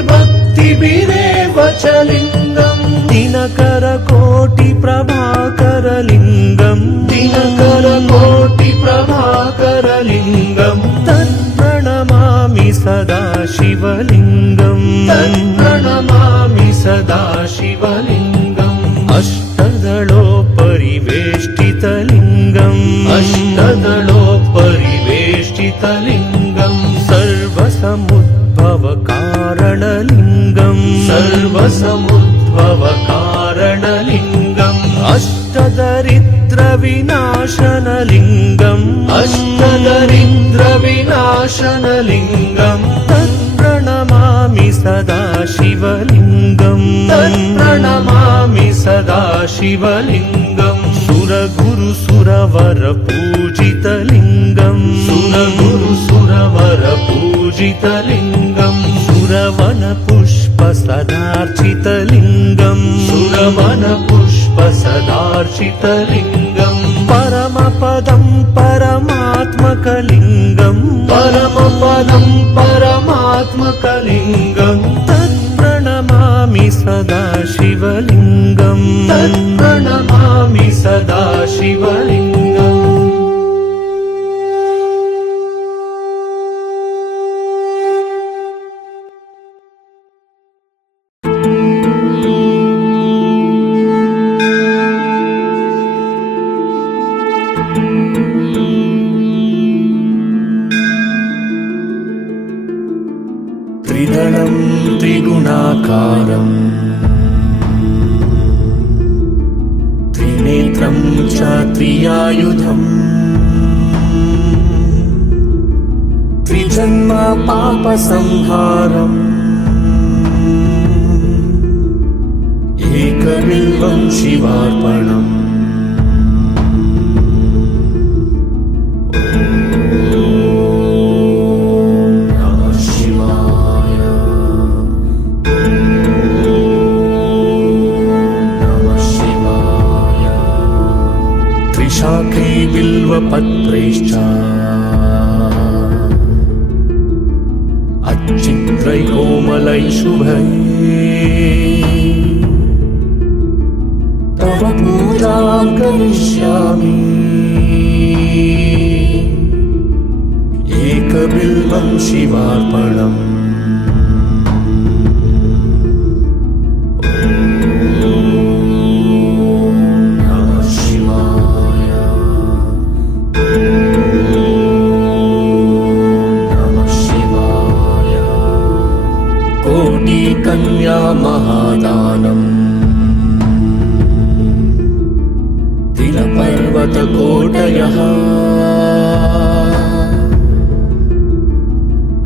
च लिङ्गम् दिनकरकोटिप्रभाकरलिङ्गम् दिनकरकोटिप्रभाकरलिङ्गम् तत्प्रणमामि सदा शिवलिङ्गम् तत्प्रणमामि सदा शिवलिङ्गम् अष्टदलोपरिवेष्टितलिङ्गम् अष्टदलोपरिवेष्टितलिङ्गम् सर्वसमुद्भवकारणलिङ्गम् सर्वसमुद्भवकारणलिङ्गम् अष्टदरिद्रविनाशनलिङ्गम् अष्टदरिद्रविनाशनलिङ्गम् तत्प्रणमामि सदा शिवलिङ्गम् तत्प्रणमामि सदा शिवलिङ्गम् सुरगुरुसुरवरपूजितलिङ्गम् सुरगुरुसुरवरपूजितलिङ्गम् सुरवनपुष्पसदार्चितलिङ्गम् सुरवनपुष्पसदार्चितलिङ्गम् परमपदं परमात्मकलिङ्गम् परमपदं परमात्मकलिङ्गम् तत्प्रणमामि सदा शिवलिङ्गम् तत्प्रणमामि सदा शिवलिङ्गम् त्रिगुणाकारम् त्रिनेत्रं च त्रियायुधम् त्रिजन्म पापसंहारम् एकबिल्वं शिवार्पणम् शाखे बिल्वपत्रैश्च अच्छित्रैकोमलैः शुभैः तव पूजां करिष्यामि एकबिल्वं शिवार्पणम् कन्या महादानम् तिलपर्वतकोटयः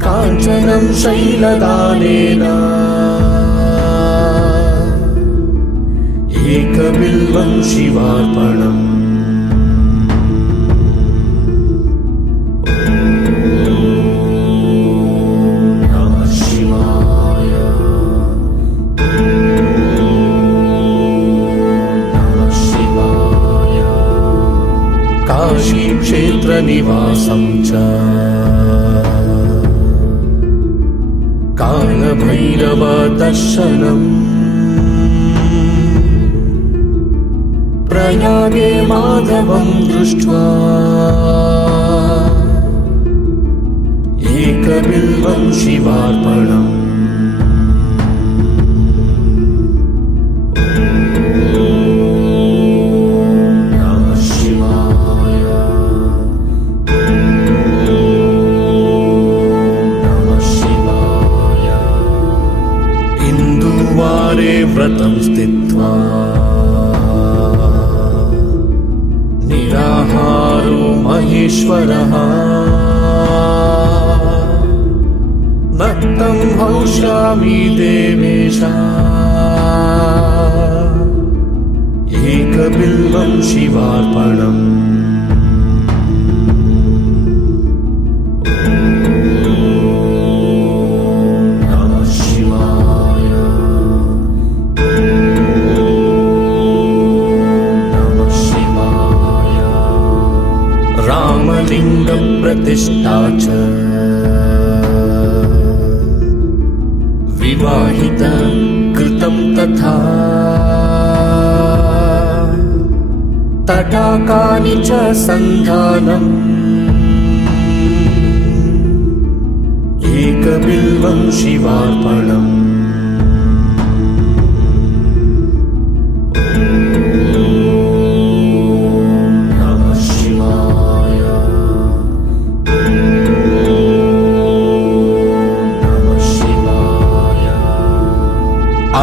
काञ्चनं शैलदानेन एकबिल्वं शिवार्पणम् काशीक्षेत्रनिवासं च कालभैरवदर्शनम् प्रयागे माधवं दृष्ट्वा एकबिल्वं शिवार्पणम् व्रतं स्थित्वा निराहारो महेश्वरः नक्तं हौष्यामि देवेश एकबिल्वं शिवार्पणम् प्रतिष्ठा च विवाहित कृतं तथा तटाकानि च सन्धानम् एकबिल्वं शिवार्पणम्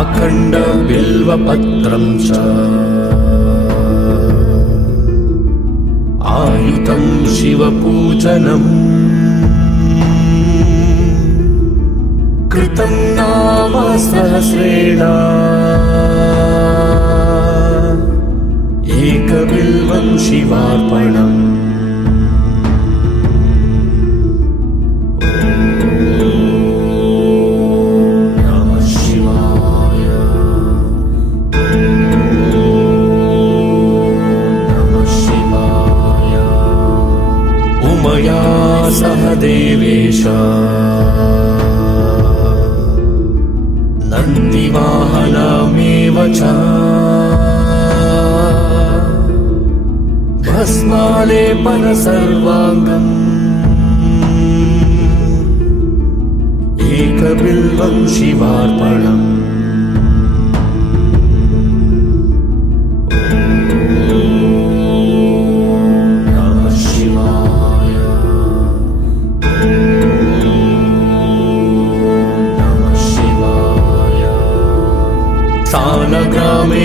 अखण्ड बिल्वपत्रं च आयुतं शिवपूजनम् कृतं नाम सहस्रेण एकबिल्वं शिवार्पणम् मया सह देवेश नन्दिवाहनमेव च भस्मालेपन सर्वाङ्गम् एकबिल्वं शिवार्पणम्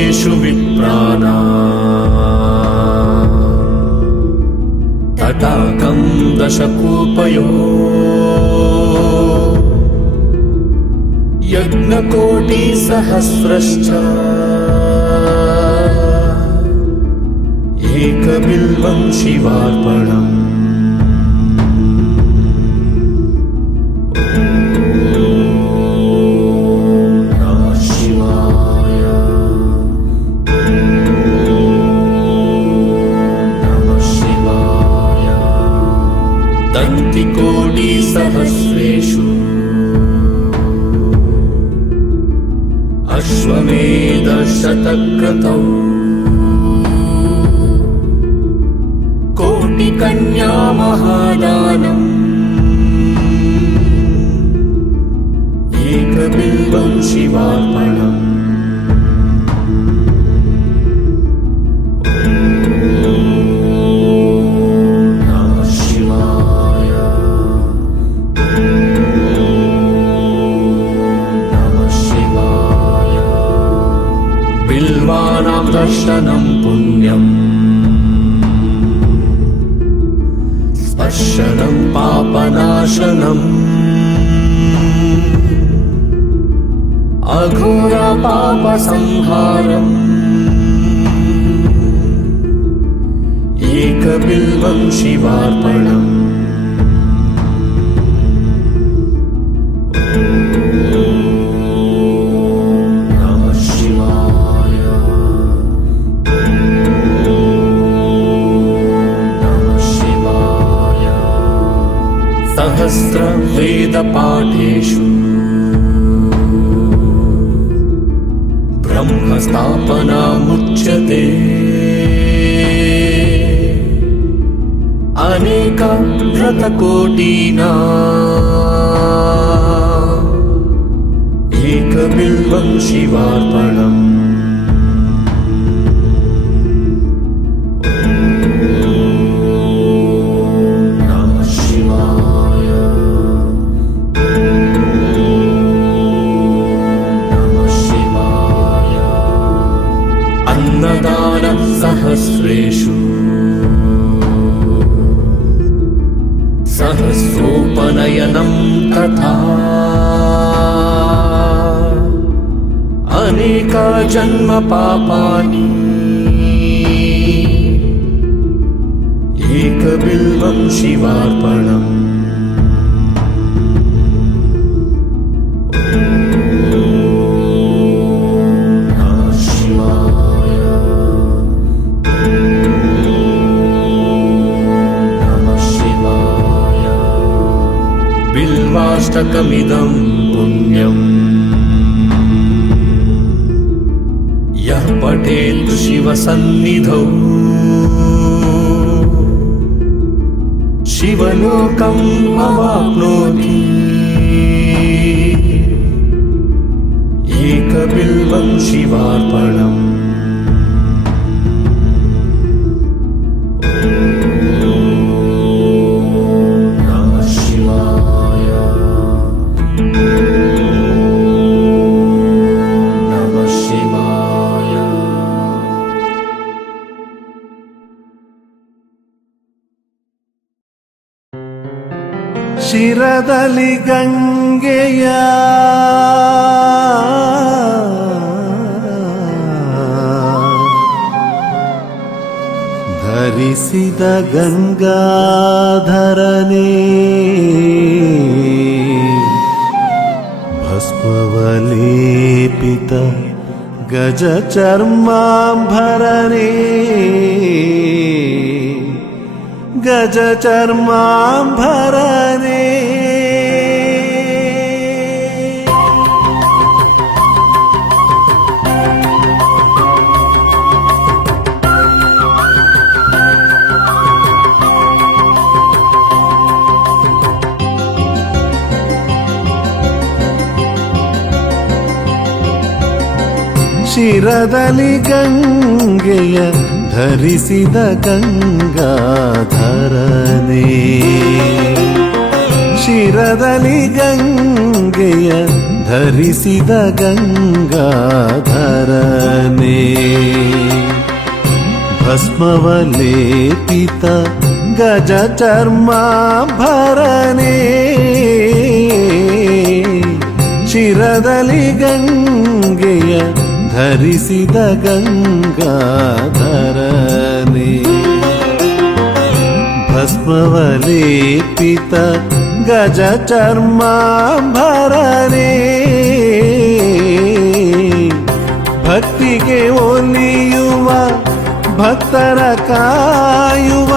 सर्वेषु विप्राणाम् तटाकं दशकूपयो यज्ञकोटिसहस्रश्च एकबिल्वं शिवार्पणम् सहस्रेषु अश्वमेधशतक्रतौ कोटिकन्या महादानम् एकबिल्वं शिवार्पणम् बिल्वानां दर्शनं पुण्यम् स्पर्शनं पापनाशनम् अघोरपापसंहारम् एकबिल्वं शिवार्पणम् सहस्रवेदपाठेषु ब्रह्मस्थापनामुच्यते अनेकव्रतकोटिनाम् एकबिल्वं शिवार्पणम् सहस्रेषु सहस्रोपनयनं तथा अनेकजन्म पापानि एकबिल्वं शिवार्पणम् बिल्वाष्टकमिदं पुण्यम् यः पठेत् शिवसन्निधौ शिवलोकम् अवाप्नोति एकबिल्वं शिवार्पणम् ಶಿರದಲ್ಲಿ ಗಂಗೆಯ ಧರಿಸಿದ ಗಂಗಾಧರನೇ ಭಸ್ಮವಲೇಪಿತ ಗಜ ಚರ್ಮಾಂಭರನೇ ಗಜ ಚರ್ಮಾಂಭರನೇ ಶಿರದಲ್ಲಿ ಗಂಗೆಯ ಧರಿಸಿದ ಗಂಗಾಧರನೇ ಶಿರದಲ್ಲಿ ಗಂಗೆಯ ಧರಿಸಿದ ಗಂಗಾಧರನೇ ಭಸ್ಮವಲೇಪಿತ ಗಜ ಚರ್ಮಾಭರಣೇ ಶಿರದಲ್ಲಿ ಗಂಗೆಯ ಧರಿಸಿದ ಗಂಗಾಧರನೇ ಭಸ್ಮವಲೇಪಿತ ಗಜ ಚರ್ಮಾಭರಣೇ ಭಕ್ತಿಗೆ ಒಲಿಯುವ ಭಕ್ತರ ಕಾಯುವ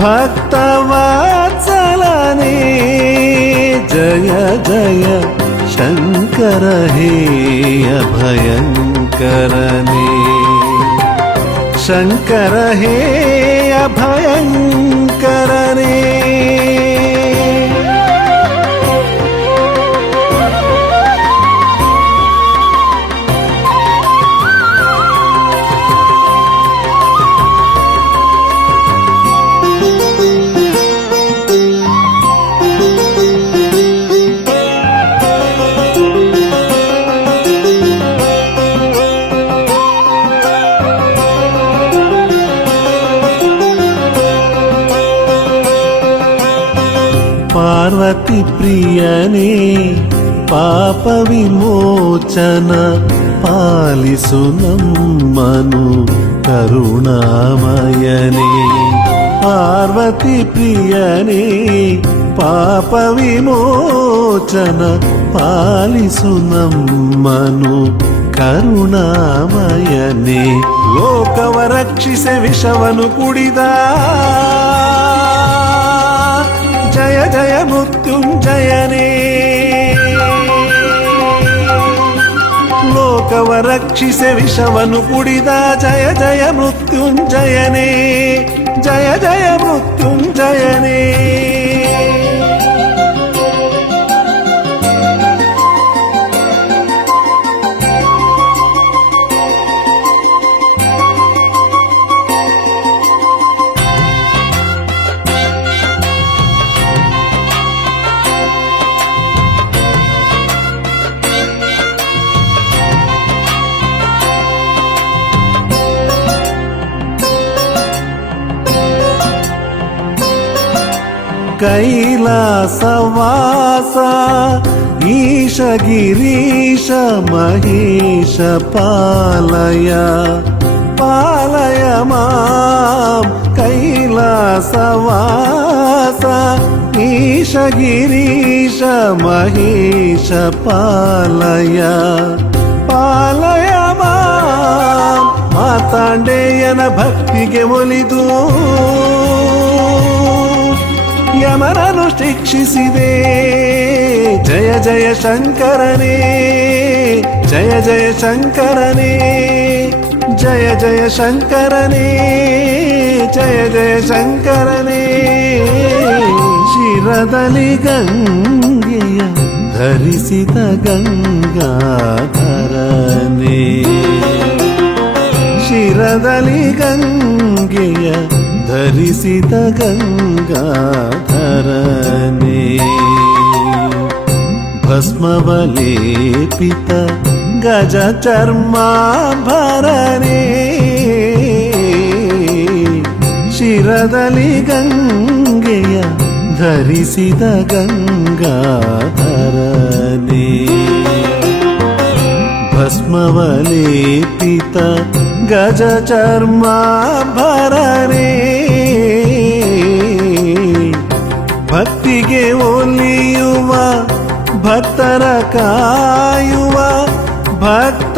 ಭಕ್ತವಾತ್ಸಲನೇ ಜಯ ಜಯ ಶಂಕರ ಹೇ ಅಭಯಂಕರನೇ ಶಂಕರ ಹೇ ಅಭಯಂಕರನೇ ಪಾರ್ವತಿ ಪ್ರಿಯನೇ ಪಾಪ ವಿಮೋಚನ ಪಾಲಿಸು ನಮ್ಮನು ಕರುಣಾಮಯನೇ ಪಾರ್ವತಿ ಪ್ರಿಯನೇ ಪಾಪ ವಿಮೋಚನ ಪಾಲಿಸು ನಮ್ಮನು ಕರುಣಾಮಯನೇ ಲೋಕವ ರಕ್ಷಿಸೆ ವಿಷವನು ಕುಡಿದ ಜಯ ಜಯ ಮೃತ್ಯುಂಜಯನೇ ಲೋಕವ ರಕ್ಷಿಸೆ ವಿಷವನು ಕುಡಿದ ಜಯ ಜಯ ಮೃತ್ಯುಂಜಯನೇ ಜಯ ಜಯ ಮೃತ್ಯುಂಜಯನೇ ಕೈಲಾಸವಾಸ ಈಶ ಗಿರೀಶ ಮಹೇಶ ಪಾಲಯ ಪಾಲಯ ಮಾಂ ಕೈಲಾಸವಾಸ ಈಶ ಗಿರೀಶ ಮಹೇಶ ಪಾಲಯ ಪಾಲಯ ಮಾಂ ಮಾತಾಂಡೇಯನ ಭಕ್ತಿಗೆ ಒಲಿದು ಯಮನನು ಶಿಕ್ಷಿಸಿದೆ ಜಯ ಜಯ ಶಂಕರನೇ ಜಯ ಜಯ ಶಂಕರನೇ ಜಯ ಜಯ ಶಂಕರನೇ ಜಯ ಜಯ ಶಂಕರನೇ ಶಿರದಲ್ಲಿ ಗಂಗೆಯ ಧರಿಸಿದ ಗಂಗಾಧರನೇ ಶಿರದಲ್ಲಿ ಗಂಗೆಯ ಧರಿಸಿದ ಗಂಗಾಧರನೇ ಭಸ್ಮವಲೇಪಿತ ಗಜ ಚರ್ಮಾಭರಣೇ ಶಿರದಲ್ಲಿ ಗಂಗೆಯ ಧರಿಸಿದ ಗಂಗಾಧರನೇ ಭಸ್ಮವಲೇಪಿತ ಗಜ ಚರ್ಮಾಭರಣೇ ಭಕ್ತಿಗೆ ಒಲಿಯುವ ಭಕ್ತರ ಕಾಯುವ ಭಕ್ತವಾತ್ಸಲನೇ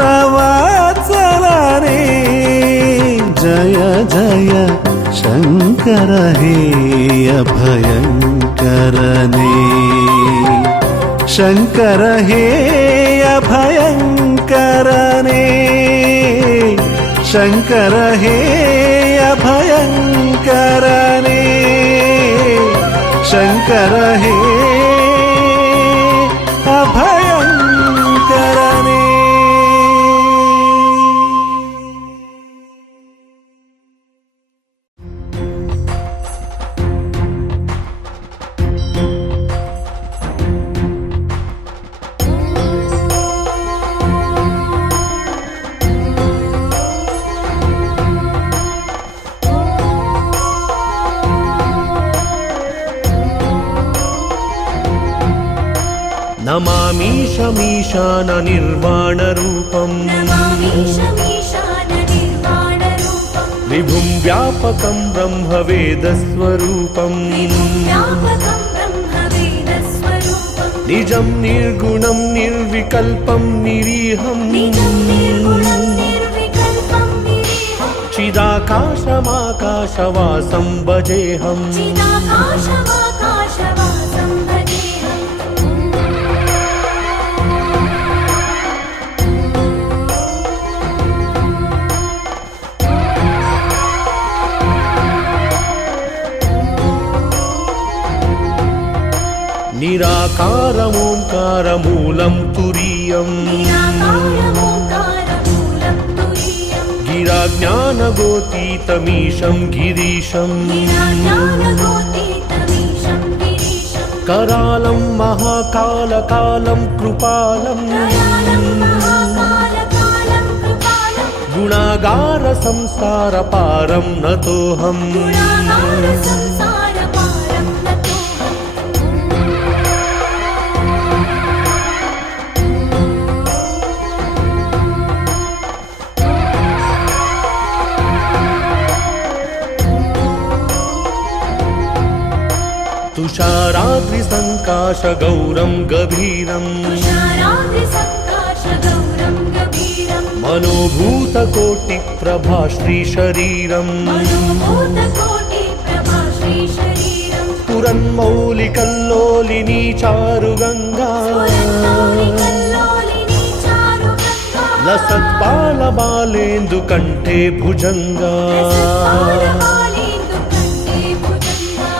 ಜಯ ಜಯ ಶಂಕರ ಹೇ ಅಭಯಂಕರನೇ ಶಂಕರ ಹೇ ಅಭಯಂಕರನೇ ಶಂಕರ ಹೇ ಅಭಯಂಕರನೇ ಶಂಕರ ಹೇ ಅಭಯಂಕರನೇ నమామీశమీశాన నిర్వాణరూపం नमामीशमीशाननिर्वाणरूपं విభుం వ్యాపకం బ్రహ్మవేదస్వరూపం व्यापकं ब्रह्मवेदस्वरूपं నిజం నిర్గుణం నిర్వికల్పం నిరీహం निजं निर्गुणं निर्विकल्पं निरीहं చిదాకాశమాకాశవాసం భజేహం चिदाकाशमाकाशवासं भजेऽहम् నిరాకారమోంకారమూలం తురీయం निराकारमोङ्कारमूलं तुरीयं గిరాజ్ఞానగోతీతమీశం గిరీశం गिराज्ञानगोतीतमीशं गिरीशं करालं महाकालकालं कृपालं दयालं महाकालकालं कृपालं गुणागार संसारपारं नतोऽहम् गुणागारसंसारपारं नतोऽहम् तुषाराद्रिसङ्काशगौरं गभीरं तुषाराद्रिसङ्काशगौरं गभीरं मनोभूतकोटिप्रभाश्रीशरीरं मनोभूतकोटिप्रभा श्रीशरीरं पुरन्मौलिकल्लोलिनी चारुगङ्गा स्फुरन्मौलिकल्लोलिनी चारुगङ्गा लसत्पालबालेन्दुकण्ठे भुजङ्गा रसत्पालबालेन्दुकण्ठे भुजङ्गा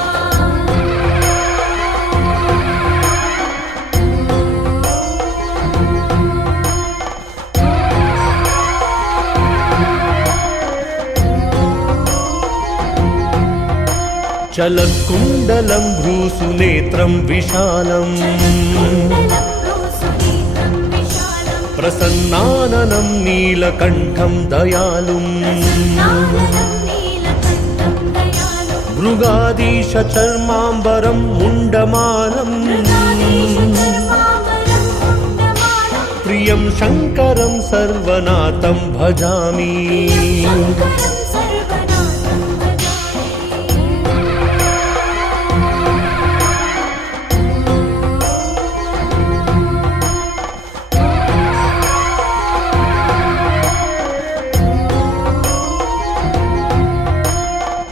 चलत्कुण्डलं भ्रूसुनेत्रं विशालम् कुण्डलं रोसुनेत्रं विशालं प्रसन्नाननं नीलकण्ठं दयालुम् प्रसन्नाननं नीलकण्ठं दयालुं मृगादीशचर्माम्बरं मुण्डमालम् मृगाधीशचर्माम्बरं मुण्डमालं प्रियं शङ्करं सर्वनाथं भजामि शङ्करं सर्वनाथं भजामि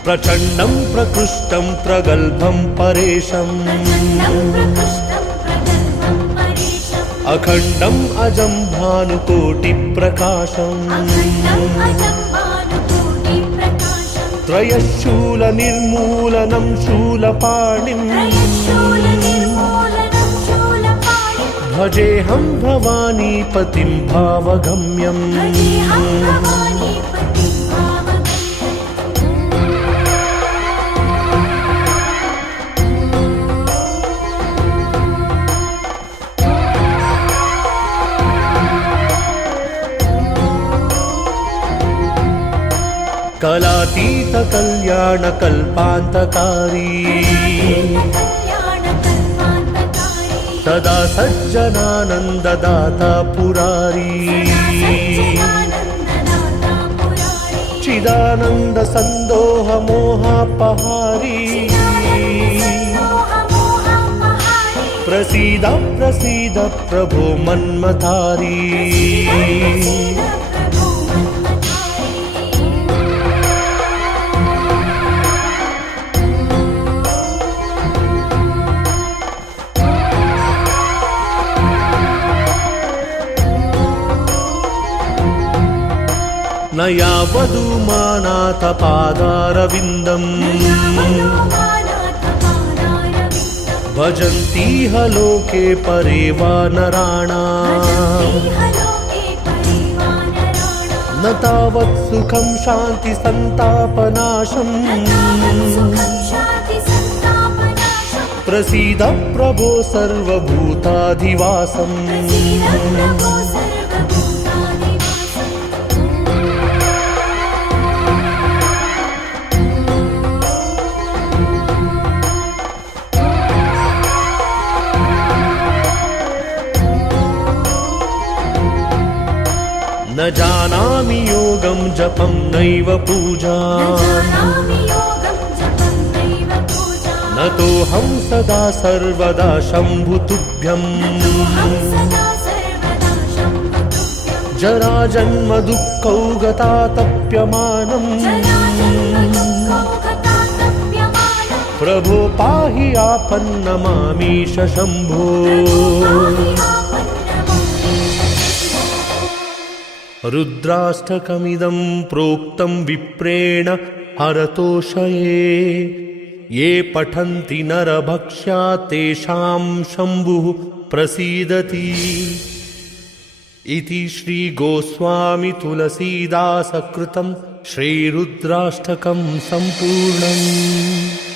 प्रचण्डं प्रकृष्टं प्रगल्भं परेशम् प्रचण्डं प्रकृष्टं प्रगल्भं परेशम् अखण्डम् अजं भानुकोटिप्रकाशम् अखण्डम् अजं भानुकोटिप्रकाशं त्रयशूलनिर्मूलनं शूलपाणिम् त्रयशूलनिर्मूलनं शूलपाणिं भजेऽहं भवानीपतिं भावगम्यम् भजेऽहं भवानीपतिं भावगम्यम् कलातीतकल्याणकल्पान्तकारी कल्याणकल्पान्तकारी सदा सज्जनानन्ददाता पुरारी सच्चिदानन्ददाता पुरारी चिदानन्दसन्दोहमोहापहारी चिदानन्दसन्दोहमोहपहारी प्रसीद प्रसीद प्रभो मन्मथारी प्रसीद प्रभो मन्मथारी न यावदुमानाथ पादारविन्दम् भजन्तीह लोके परे वा नराणाम् न तावत् सुखं शान्ति सन्तापनाशम् प्रसीद प्रभो सर्वभूताधिवासम् जानामि योगं जपं नैव पूजा न जानामि योगं जपं नैव पूजा नतोऽहं सदा सर्वदा शम्भुतुभ्यम् नतोऽहं सदा सर्वदा शम्भुतुभ्यं जराजन्म दुःखौ गता तप्यमानम् जराजन्मदुःखौ गता तप्यमानं प्रभो पाहि आपन्नमामीश शम्भो पाहि आपन्नमामीश रुद्राष्टकमिदं प्रोक्तं विप्रेण हरतोषये ये पठन्ति नरभक्ष्या तेषां शम्भुः प्रसीदति इति श्रीगोस्वामी तुलसीदासकृतं श्रीरुद्राष्टकं सम्पूर्णम्।